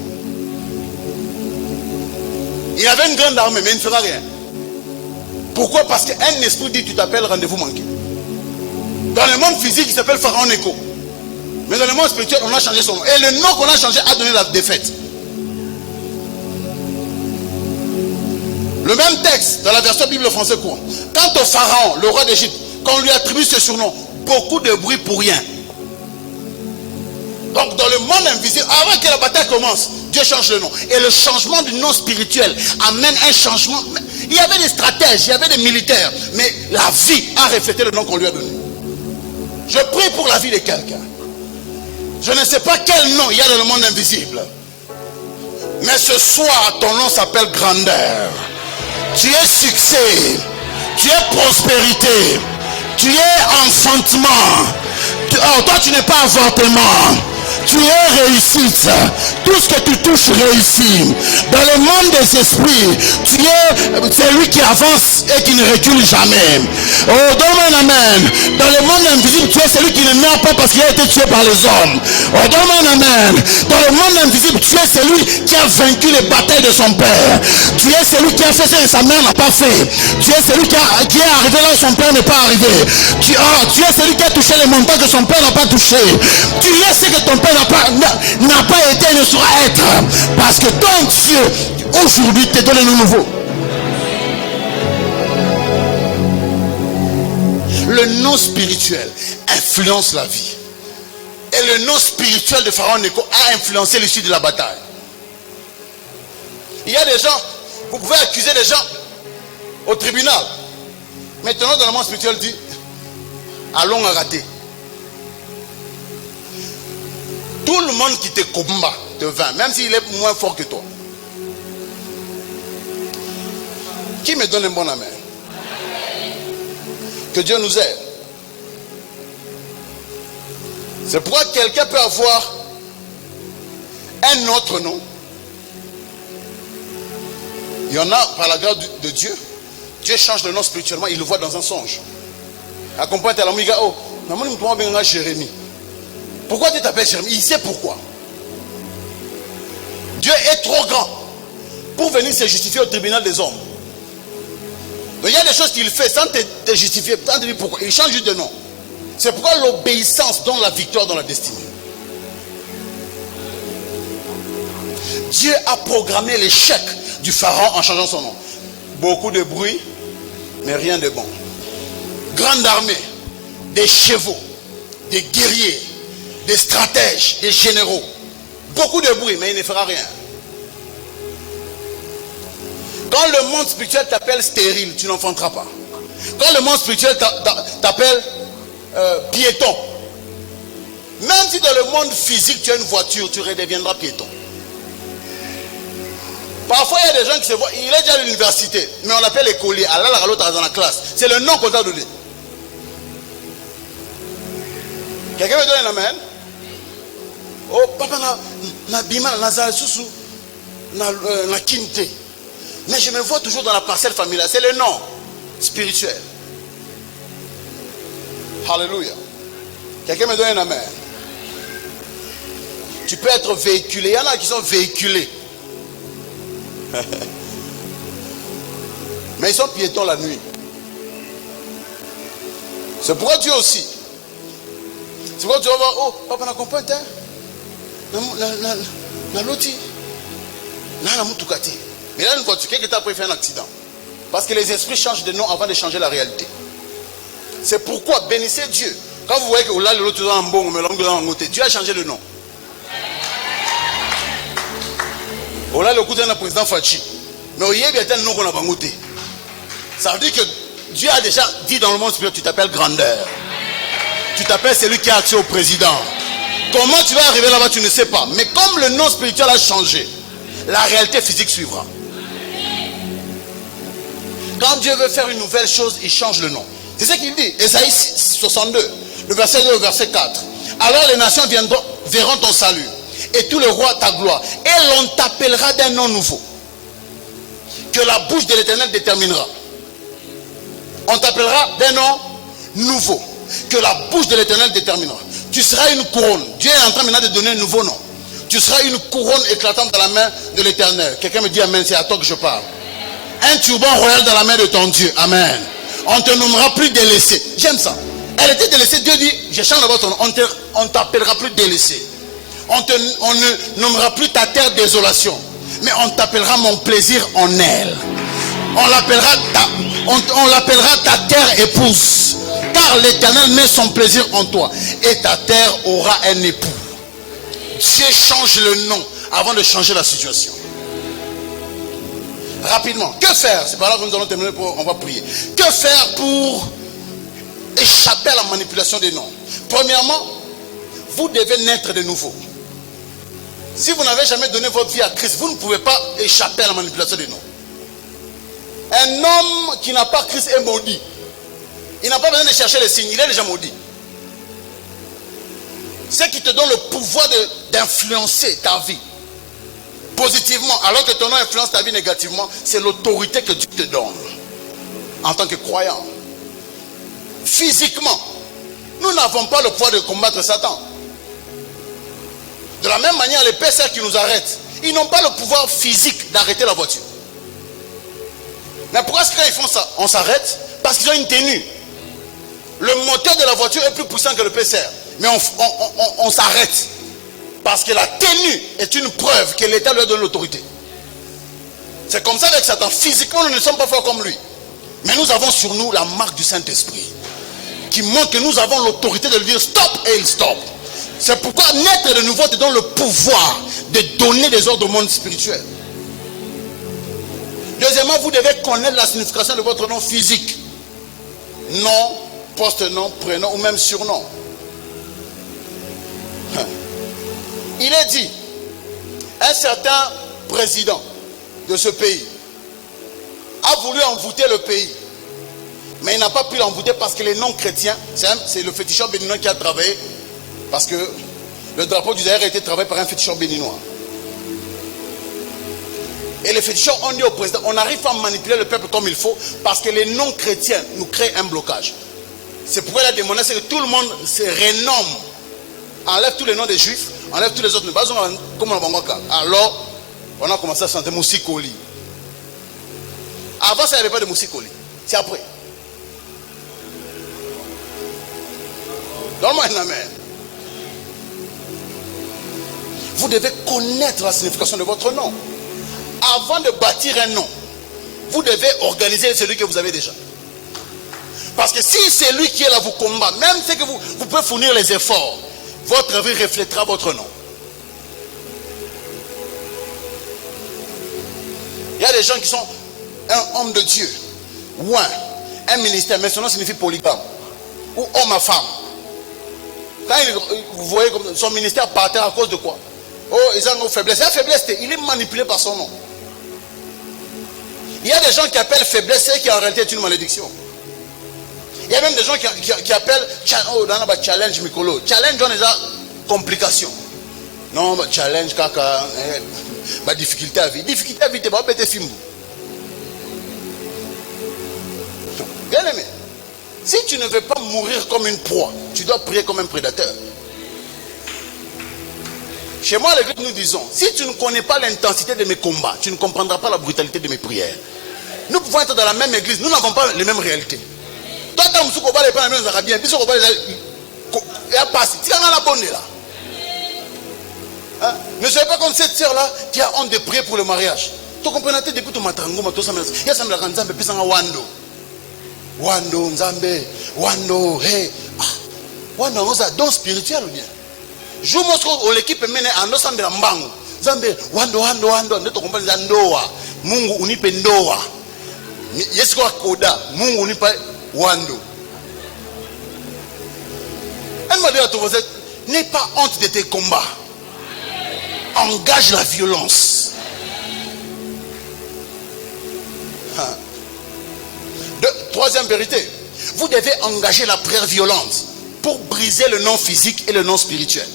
Il avait une grande armée, mais il ne fera rien. Pourquoi? Parce qu'un esprit dit, tu t'appelles rendez-vous manqué. Dans le monde physique, il s'appelle pharaon Néco. Mais dans le monde spirituel, on a changé son nom. Et le nom qu'on a changé a donné la défaite. Le même texte dans la version Bible français courant. Quant au pharaon, le roi d'Égypte, qu'on lui attribue ce surnom, beaucoup de bruit pour rien. Donc dans le monde invisible, avant que la bataille commence, Dieu change le nom. Et le changement du nom spirituel amène un changement. Il y avait des stratèges, il y avait des militaires, mais la vie a reflété le nom qu'on lui a donné. Je prie pour la vie de quelqu'un. Je ne sais pas quel nom il y a dans le monde invisible. Mais ce soir, ton nom s'appelle grandeur. Tu es succès, tu es prospérité, tu es enfantement. Toi tu n'es pas avortement, tu es réussite. Tout ce que tu touches réussit. Dans le monde des esprits, tu es celui qui avance et qui ne recule jamais. Oh, donne-moi un amen. Dans le monde invisible, tu es celui qui ne meurt pas parce qu'il a été tué par les hommes. Oh, donne-moi un amen. Dans le monde invisible, tu es celui qui a vaincu les batailles de son père. Tu es celui qui a fait ce que sa mère n'a pas fait. Tu es celui qui est arrivé là où son père n'est pas arrivé. Tu es celui qui a touché les montagnes que son père n'a pas touché. Tu es ce que ton père n'a pas été et ne saura être. Parce que ton Dieu, aujourd'hui, te donne un nom nouveau. Le nom spirituel influence la vie. Et le nom spirituel de Pharaon Néco a influencé l'issue de la bataille. Il y a des gens, vous pouvez accuser des gens au tribunal. Maintenant, dans le monde spirituel, dit, allons rater. Tout le monde qui te combat te vainc, même s'il est moins fort que toi. Qui me donne un bon amen? Que Dieu nous aide. C'est pourquoi quelqu'un peut avoir un autre nom. Il y en a par la grâce de Dieu. Dieu change le nom spirituellement, il le voit dans un songe. Accompagne ta l'ami, oh, maman, Jérémie. Pourquoi tu t'appelles Jérémie? Il sait pourquoi. Dieu est trop grand pour venir se justifier au tribunal des hommes. Donc il y a des choses qu'il fait sans te justifier, sans te dire pourquoi. Il change juste de nom. C'est pourquoi l'obéissance donne la victoire dans la destinée. Dieu a programmé l'échec du pharaon en changeant son nom. Beaucoup de bruit, mais rien de bon. Grande armée, des chevaux, des guerriers, des stratèges, des généraux. Beaucoup de bruit, mais il ne fera rien. Quand le monde spirituel t'appelle stérile, tu n'enfanteras pas. Quand le monde spirituel t'appelle piéton, même si dans le monde physique tu as une voiture, tu redeviendras piéton. Parfois il y a des gens qui se voient, il est déjà à l'université, mais on l'appelle écolier, Allah la l'autre dans la classe. C'est le nom qu'on t'a donné. Quelqu'un me donne un amen? Oh, papa, na bima, na zalsusu, na kinte. Mais je me vois toujours dans la parcelle familiale. C'est le nom spirituel. Alléluia. Quelqu'un me donne un amen. Tu peux être véhiculé. Il y en a qui sont véhiculés. Mais ils sont piétons la nuit. C'est pourquoi Dieu aussi. C'est pourquoi tu vas voir, oh, papa n'a compris, na loti, na mutukati. Mais là, une voiture, quelqu'un t'a fait un accident. Parce que les esprits changent de nom avant de changer la réalité. C'est pourquoi bénissez Dieu. Quand vous voyez que là, l'autre est en bon, Dieu a changé le nom. Là, le coup d'un président Fachi. Mais il y a un nom qu'on a bangoté. Ça veut dire que Dieu a déjà dit dans le monde spirituel, tu t'appelles grandeur. Tu t'appelles celui qui a accès au président. Comment tu vas arriver là-bas, tu ne sais pas. Mais comme le nom spirituel a changé, la réalité physique suivra. Quand Dieu veut faire une nouvelle chose, il change le nom. C'est ce qu'il dit. Ésaïe 62, le verset 2 au verset 4. Alors les nations verront ton salut, et tous les rois ta gloire. Et l'on t'appellera d'un nom nouveau, que la bouche de l'Éternel déterminera. On t'appellera d'un nom nouveau, que la bouche de l'Éternel déterminera. Tu seras une couronne. Dieu est en train maintenant de donner un nouveau nom. Tu seras une couronne éclatante dans la main de l'Éternel. Quelqu'un me dit amen, c'est à toi que je parle. Un turban royal dans la main de ton Dieu. Amen. On ne te nommera plus délaissé. J'aime ça. Elle était délaissée. Dieu dit, je chante d'abord ton nom. On ne t'appellera plus délaissé. On ne nommera plus ta terre désolation. Mais on t'appellera mon plaisir en elle. On l'appellera ta terre épouse. Car l'Éternel met son plaisir en toi. Et ta terre aura un époux. Dieu change le nom avant de changer la situation. Rapidement, que faire? C'est par là que nous allons terminer, on va prier. Que faire pour échapper à la manipulation des noms? Premièrement, vous devez naître de nouveau. Si vous n'avez jamais donné votre vie à Christ, vous ne pouvez pas échapper à la manipulation des noms. Un homme qui n'a pas Christ est maudit. Il n'a pas besoin de chercher les signes, il est déjà maudit. Ce qui te donne le pouvoir d'influencer ta vie positivement, alors que ton nom influence ta vie négativement, c'est l'autorité que Dieu te donne en tant que croyant. Physiquement, nous n'avons pas le pouvoir de combattre Satan. De la même manière, les pêcheurs qui nous arrêtent, ils n'ont pas le pouvoir physique d'arrêter la voiture. Mais pourquoi est-ce que quand ils font ça, on s'arrête? Parce qu'ils ont une tenue. Le moteur de la voiture est plus puissant que le pêcheur. Mais on s'arrête. Parce que la tenue est une preuve que l'État lui donne l'autorité. C'est comme ça avec Satan. Physiquement, nous ne sommes pas forts comme lui. Mais nous avons sur nous la marque du Saint-Esprit. Qui montre que nous avons l'autorité de lui dire stop et il stoppe. C'est pourquoi naître de nouveau te donne le pouvoir de donner des ordres au monde spirituel. Deuxièmement, vous devez connaître la signification de votre nom physique. Nom, post-nom, prénom ou même surnom. Il est dit, un certain président de ce pays a voulu envoûter le pays. Mais il n'a pas pu l'envoûter parce que les non-chrétiens, c'est le féticheur béninois qui a travaillé. Parce que le drapeau du Zaïre a été travaillé par un féticheur béninois. Et les féticheurs ont dit au président, on n'arrive pas à manipuler le peuple comme il faut parce que les non-chrétiens nous créent un blocage. C'est pourquoi il a demandé que tout le monde se renomme. Enlève tous les noms des juifs, enlève tous les autres. Alors, on a commencé à chanter Moussikoli. Avant, ça n'y avait pas de Moussikoli. C'est après. Donne-moi un amen. Vous devez connaître la signification de votre nom. Avant de bâtir un nom, vous devez organiser celui que vous avez déjà. Parce que si c'est lui qui est là vous combat, même si vous pouvez fournir les efforts, votre vie reflètera votre nom. Il y a des gens qui sont un homme de Dieu, ou un ministère, mais son nom signifie polygame, ou homme à femme. Quand vous voyez comme son ministère par terre à cause de quoi? Oh, ils ont une faiblesse. La faiblesse, il est manipulé par son nom. Il y a des gens qui appellent faiblesse et qui en réalité est une malédiction. Il y a même des gens qui appellent challenge Mikolo. Challenge, on a déjà complication. Non, challenge, kaka, difficulté à vie. Difficulté à vie, tu vas pas faire film. Bien aimé, si tu ne veux pas mourir comme une proie, tu dois prier comme un prédateur. Chez moi, à l'église, nous disons, si tu ne connais pas l'intensité de mes combats, tu ne comprendras pas la brutalité de mes prières. Nous pouvons être dans la même église, nous n'avons pas les mêmes réalités. Toi, quand tu ne pas les mêmes arabes, puis tu ne pas la bonne là. Ne savez pas comme cette sœur-là qui a honte de prier pour le mariage. Tu comprends depuis ton matrango, tu as ça me l'a rendu, puis ça m'a wando. Wando, Nzambe, Wando, hey. Wando, on a don spirituel ou bien? Je montre l'équipe mène en ensemble de mbangu. Nzambe, Wando, ne te comprends pas ndoa. Mungu unipe ndoa. Yesu koda, Mungu unipe Wando. Elle m'a dit à toi, n'aie pas honte de tes combats. Engage la violence. troisième vérité. Vous devez engager la prière violente pour briser le non physique et le non spirituel.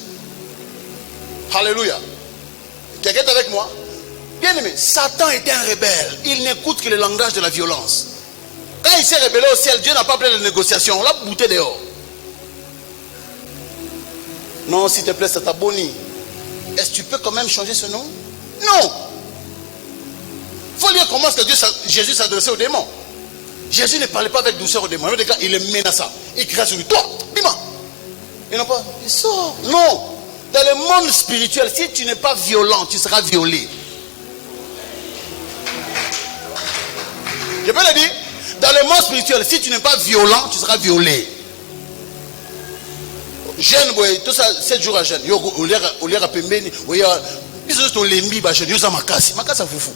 Alléluia. Quelqu'un est avec moi? Bien aimé, Satan était un rebelle. Il n'écoute que le langage de la violence. Quand il s'est rebellé au ciel, Dieu n'a pas appelé de négociation. On l'a bouté dehors. Non, s'il te plaît, ça t'abonne. Est-ce que tu peux quand même changer ce nom? Non. Il faut lire comment est-ce que Jésus s'adressait aux démons. Jésus ne parlait pas avec douceur aux démons. Il les menaça. Il cria sur lui. Toi, bima. Ils n'ont pas. Il sort. Non. Dans le monde spirituel, si tu n'es pas violent, tu seras violé. Je peux le dire. Dans le monde spirituel, si tu n'es pas violent, tu seras violé. Jeune, tout ça, 7 jours à jeûne. Au lieu de pembeni, ils sont tous les mbi, ils sont makasi. Makasi, fou.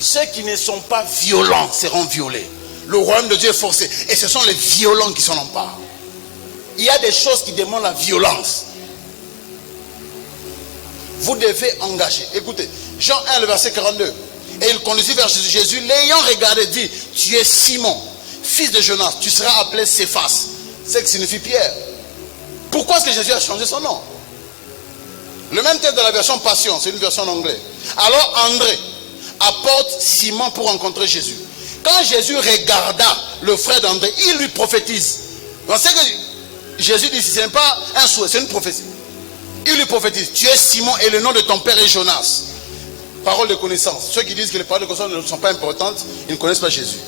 Ceux qui ne sont pas violents seront violés. Le royaume de Dieu est forcé. Et ce sont les violents qui s'en emparent. Il y a des choses qui demandent la violence. Vous devez engager. Écoutez, Jean 1, le verset 42. Et il conduisit vers Jésus, l'ayant regardé, dit, tu es Simon, fils de Jonas, tu seras appelé Céphas. C'est ce qui signifie Pierre. Pourquoi est-ce que Jésus a changé son nom? Le même texte de la version Passion, c'est une version en anglais. Alors André apporte Simon pour rencontrer Jésus. Quand Jésus regarda le frère d'André, il lui prophétise. On sait que Jésus dit, ce n'est pas un souhait, c'est une prophétie. Il lui prophétise, tu es Simon et le nom de ton père est Jonas. Parole de connaissance. Ceux qui disent que les paroles de connaissance ne sont pas importantes, ils ne connaissent pas Jésus.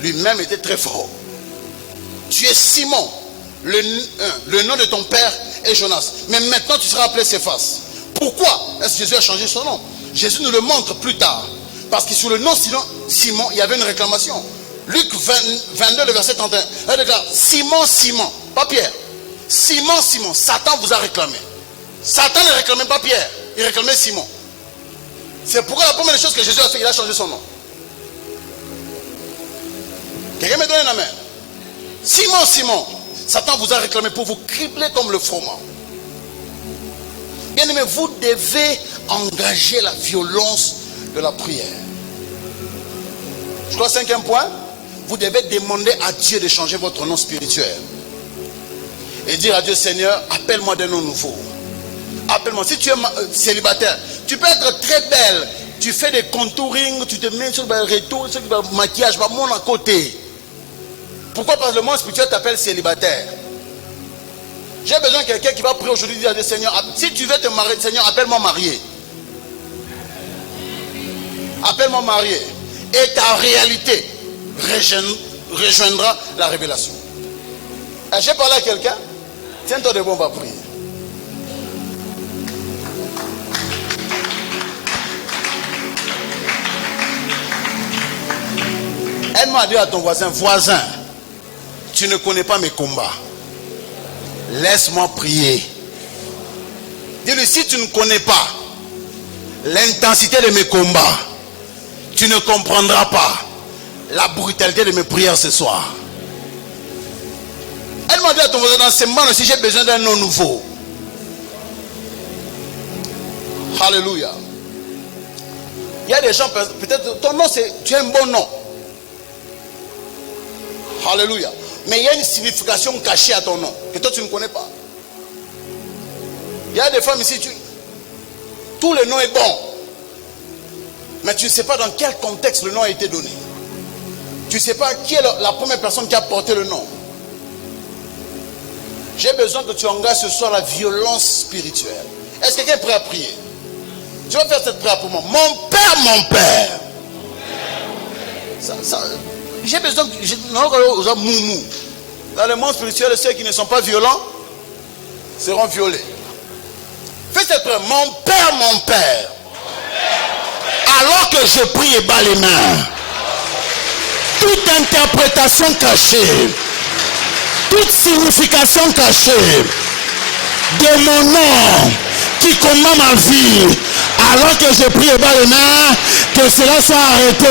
Lui-même était très fort. Tu es Simon, le nom de ton père est Jonas. Mais maintenant tu seras appelé Céphas. Pourquoi est-ce que Jésus a changé son nom? Jésus nous le montre plus tard. Parce que sous le nom Simon, il y avait une réclamation. Luc 22, le verset 31. Il déclare, Simon, Simon, pas Pierre. Simon, Simon, Satan vous a réclamé. Satan ne réclamait pas Pierre, il réclamait Simon. C'est pourquoi la première chose que Jésus a fait, il a changé son nom. Quelqu'un me donne un amen? Simon, Simon, Satan vous a réclamé pour vous cribler comme le froment. Bien aimé, vous devez engager la violence de la prière. Je crois, 5e point, vous devez demander à Dieu de changer votre nom spirituel. Et dire à Dieu, Seigneur, appelle-moi d'un nom nouveau. Appelle-moi. Si tu es célibataire, tu peux être très belle. Tu fais des contouring, tu te mets sur le retour, sur le maquillage, mon à côté. Pourquoi? Parce que le monde spirituel t'appelle célibataire. J'ai besoin de quelqu'un qui va prier aujourd'hui, dire à Dieu, Seigneur, si tu veux te marier, Seigneur, appelle-moi marié. Appelle-moi marié. Et ta réalité rejoindra la révélation. J'ai parlé à quelqu'un. Tiens-toi debout, on va prier. Aide-moi à dire à ton voisin, voisin, tu ne connais pas mes combats. Laisse-moi prier. Dis-lui, si tu ne connais pas l'intensité de mes combats, tu ne comprendras pas la brutalité de mes prières ce soir. Aide-moi à dire à ton voisin, dans ce moment aussi, j'ai besoin d'un nom nouveau. Alléluia. Il y a des gens, peut-être ton nom, tu as un bon nom. Alléluia. Mais il y a une signification cachée à ton nom que toi tu ne connais pas. Il y a des femmes ici, tout le nom est bon. Mais tu ne sais pas dans quel contexte le nom a été donné. Tu ne sais pas qui est la première personne qui a porté le nom. J'ai besoin que tu engages ce soir la violence spirituelle. Est-ce que quelqu'un est prêt à prier? Tu vas faire cette prière pour moi. Mon Père, mon Père. J'ai besoin dans le monde spirituel, ceux qui ne sont pas violents seront violés. Fais cette prière. Mon Père, mon Père. Alors que je prie et bats les mains, toute interprétation cachée, toute signification cachée de mon nom qui commande ma vie, alors que je prie et bats les mains, que cela soit arrêté.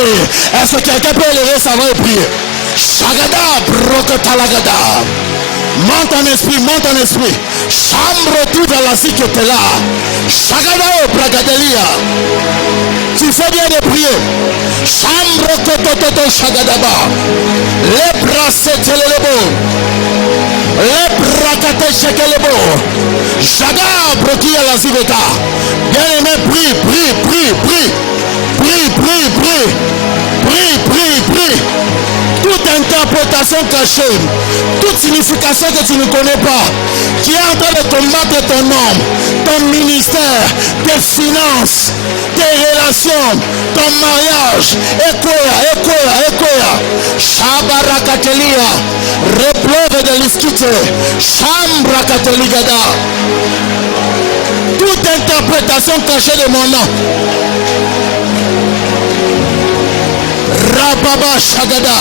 Est-ce que quelqu'un peut élever sa voix et prier? Shagada brokotalagada. Monte en esprit, monte en esprit. Chambre toute la si que t'es là. Shagada bragadelia. Tu fais bien de prier. Chambre Kototo Shagadaba. Les bras s'ételebo. Les bras kate shekelebo. Jagabre qui est la ziveta. Bien aimé, prie. Prie. Toute interprétation cachée, toute signification que tu ne connais pas, qui est en train de combattre ton homme, ton ministère, tes finances, tes relations, ton mariage, Ekoya, Shabarakatelia, replove de l'iskite, Shambrakateligada. Toute interprétation cachée de mon nom. Rababa Shagada.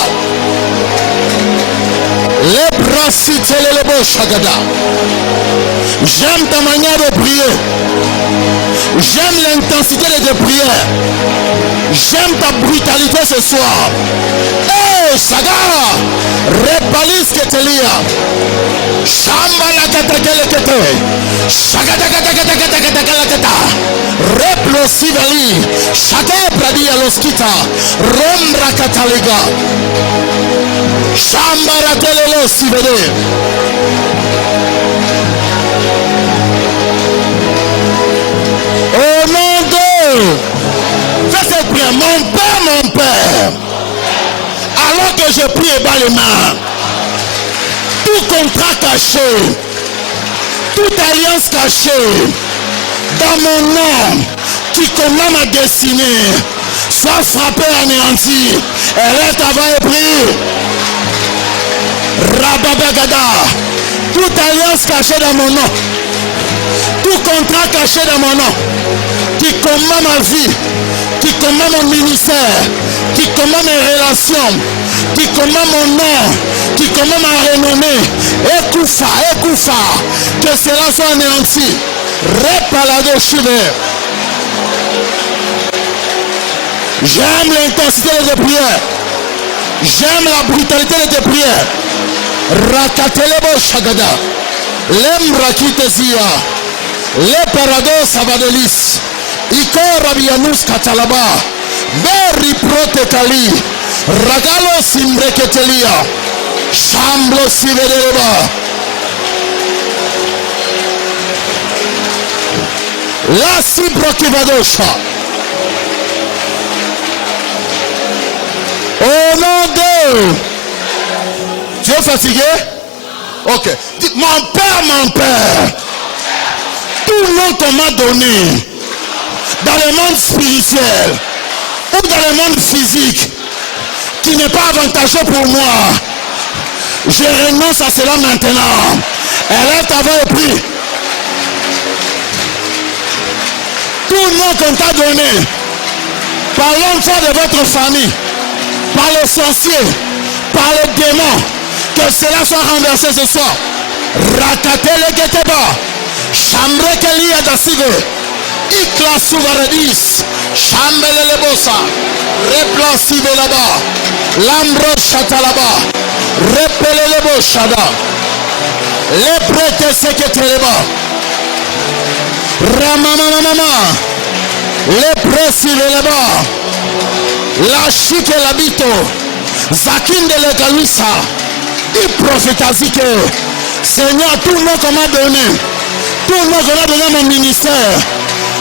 Les bras les beaux Shagada. J'aime ta manière de prier. J'aime l'intensité de tes prières. J'aime ta brutalité ce soir. Hey Saga. Repalis Ketelia. Shamba la katakelekete. Shagada kata. Replosivali. Shaka pradia loskita. Rombra kataliga. Shamba ratelelo sivede. Au nom de... Fais cette prière. Mon Père. Alors que je prie et bats les mains. Tout contrat caché, toute alliance cachée dans mon nom qui combat ma destinée soit frappée, anéantie. Elle travail et prie. Rababagada. Toute alliance cachée dans mon nom, tout contrat caché dans mon nom qui combat ma vie, qui combat mon ministère, qui combat mes relations, qui combat mon nom, qui combat ma renommée, Ekoufa, que cela soit anéanti. Repalado Chivé. J'aime l'intensité de tes prières. J'aime la brutalité de tes prières. Rakatelebo Shagada. Lemrakitezia. Le parados Abadelis. Iko Rabianus Katalaba. Meri Protekali. Ragalo Simbreketelia. Shamblo Sivedeba. La Sibrokivadosha. Au nom de... Tu es fatigué? Ok. Dites, mon Père. Tout le monde qu'on m'a donné dans le monde spirituel ou dans le monde physique qui n'est pas avantageux pour moi, je renonce à cela maintenant. Elle est avec prix. Tout le monde qu'on t'a donné par l'enfant de votre famille, par les sorciers, par les démons, que cela soit renversé ce soir. Rakatele Geteba. Chambrekelia Dasive. Ikla Souvaredis. Chambele Bosa. Replasive là-bas. Lambro Chata là-bas. Repele le Boshada. Les prêtres secrétaires. Ramamamama. Les pressives là-bas. La chic et l'habito. Zakin de l'Egalissa. Il prophétise que Seigneur, tout le monde qu'on m'a donné, tout le monde qu'on a donné mon ministère,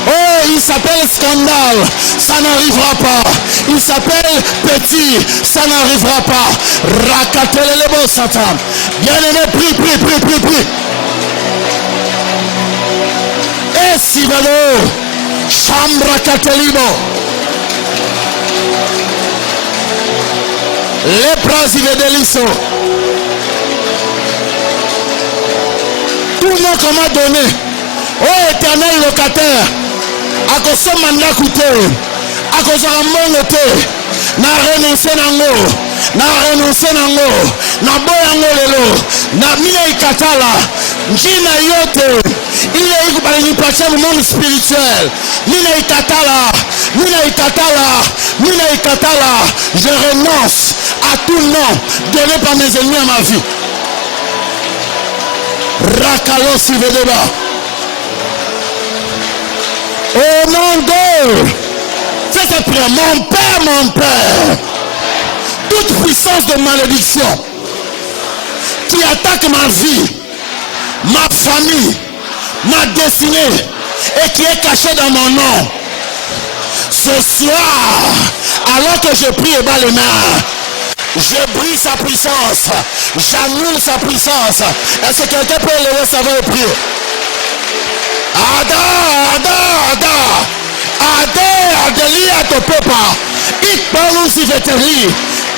oh, il s'appelle scandale, ça n'arrivera pas. Il s'appelle petit, ça n'arrivera pas. Rakatele le bon Satan. Bien-aimé, prie. Et si vado, chambra katelibo. Les brasiers de l'ISO. Tout le monde qu'on m'a donné, oh éternel locataire, à cause de mandat coûté, à cause de mon été, n'a renoncé nango, na boyango lelo, na mine ikatala, njina yote, il est ikubalinipatia le monde spirituel, mine ikatala, je renonce à tout nom donné par mes ennemis à ma vie. Rakalo Sivedeba. Au nom de Fais cette prière. Mon Père, toute puissance de malédiction qui attaque ma vie, ma famille, ma destinée et qui est cachée dans mon nom, ce soir, alors que je prie et bats les mains, je brise sa puissance, j'annule sa puissance. Est-ce que quelqu'un peut élever sa voix et prier? Adelia to pepa. Ik parle si vétérie.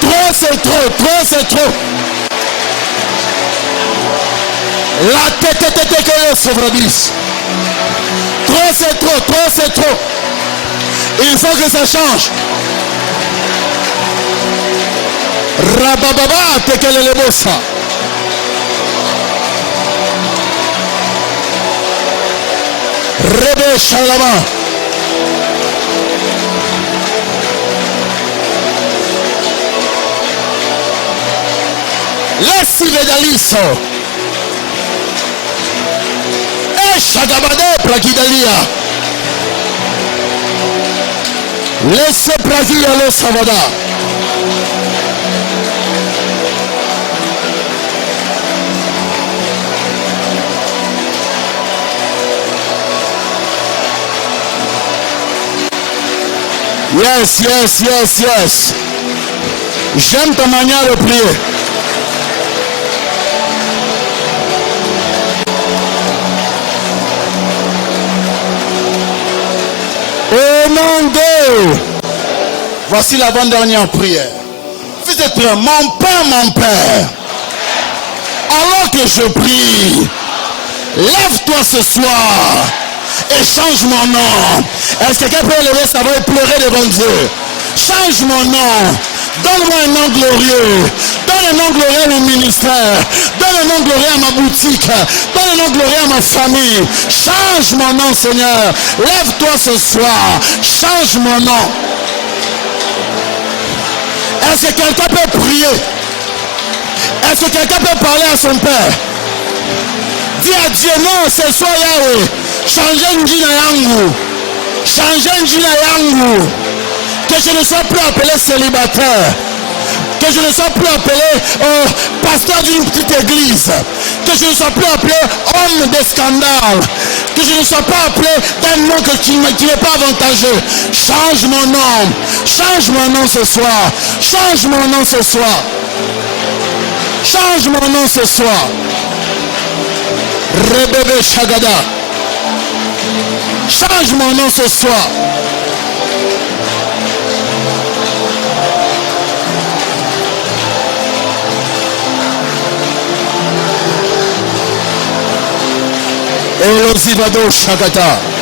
Trop c'est trop. La tête que le sauvradis. Trop c'est trop. Il faut que ça change. Rabababa tekele lebosa. Rebe Shalama. Lessi Vedaliso. Shagabade Prakidalia. Laisse Prakia lo Savada. Yes. J'aime ta manière de prier. Au nom de... Voici l'avant-dernière prière. Fais cette prière. Mon Père. Alors que je prie, lève-toi ce soir et change mon nom. Est-ce que quelqu'un peut lever sa voix et pleurer devant Dieu? Change mon nom. Donne-moi un nom glorieux. Donne un nom glorieux à mon ministère. Donne un nom glorieux à ma boutique. Donne un nom glorieux à ma famille. Change mon nom, Seigneur. Lève-toi ce soir. Change mon nom. Est-ce que quelqu'un peut prier? Est-ce que quelqu'un peut parler à son Père? Dis à Dieu, non, ce soir Yahweh. Changez njina yangu. Changez njina yangu. Que je ne sois plus appelé célibataire. Que je ne sois plus appelé pasteur d'une petite église. Que je ne sois plus appelé homme de scandale. Que je ne sois pas appelé d'un nom qui n'est pas avantageux. Change mon nom. Change mon nom ce soir. Change mon nom ce soir. Change mon nom ce soir. Rebebe Shagada. Change mon nom ce soir. Elozivado Shagata.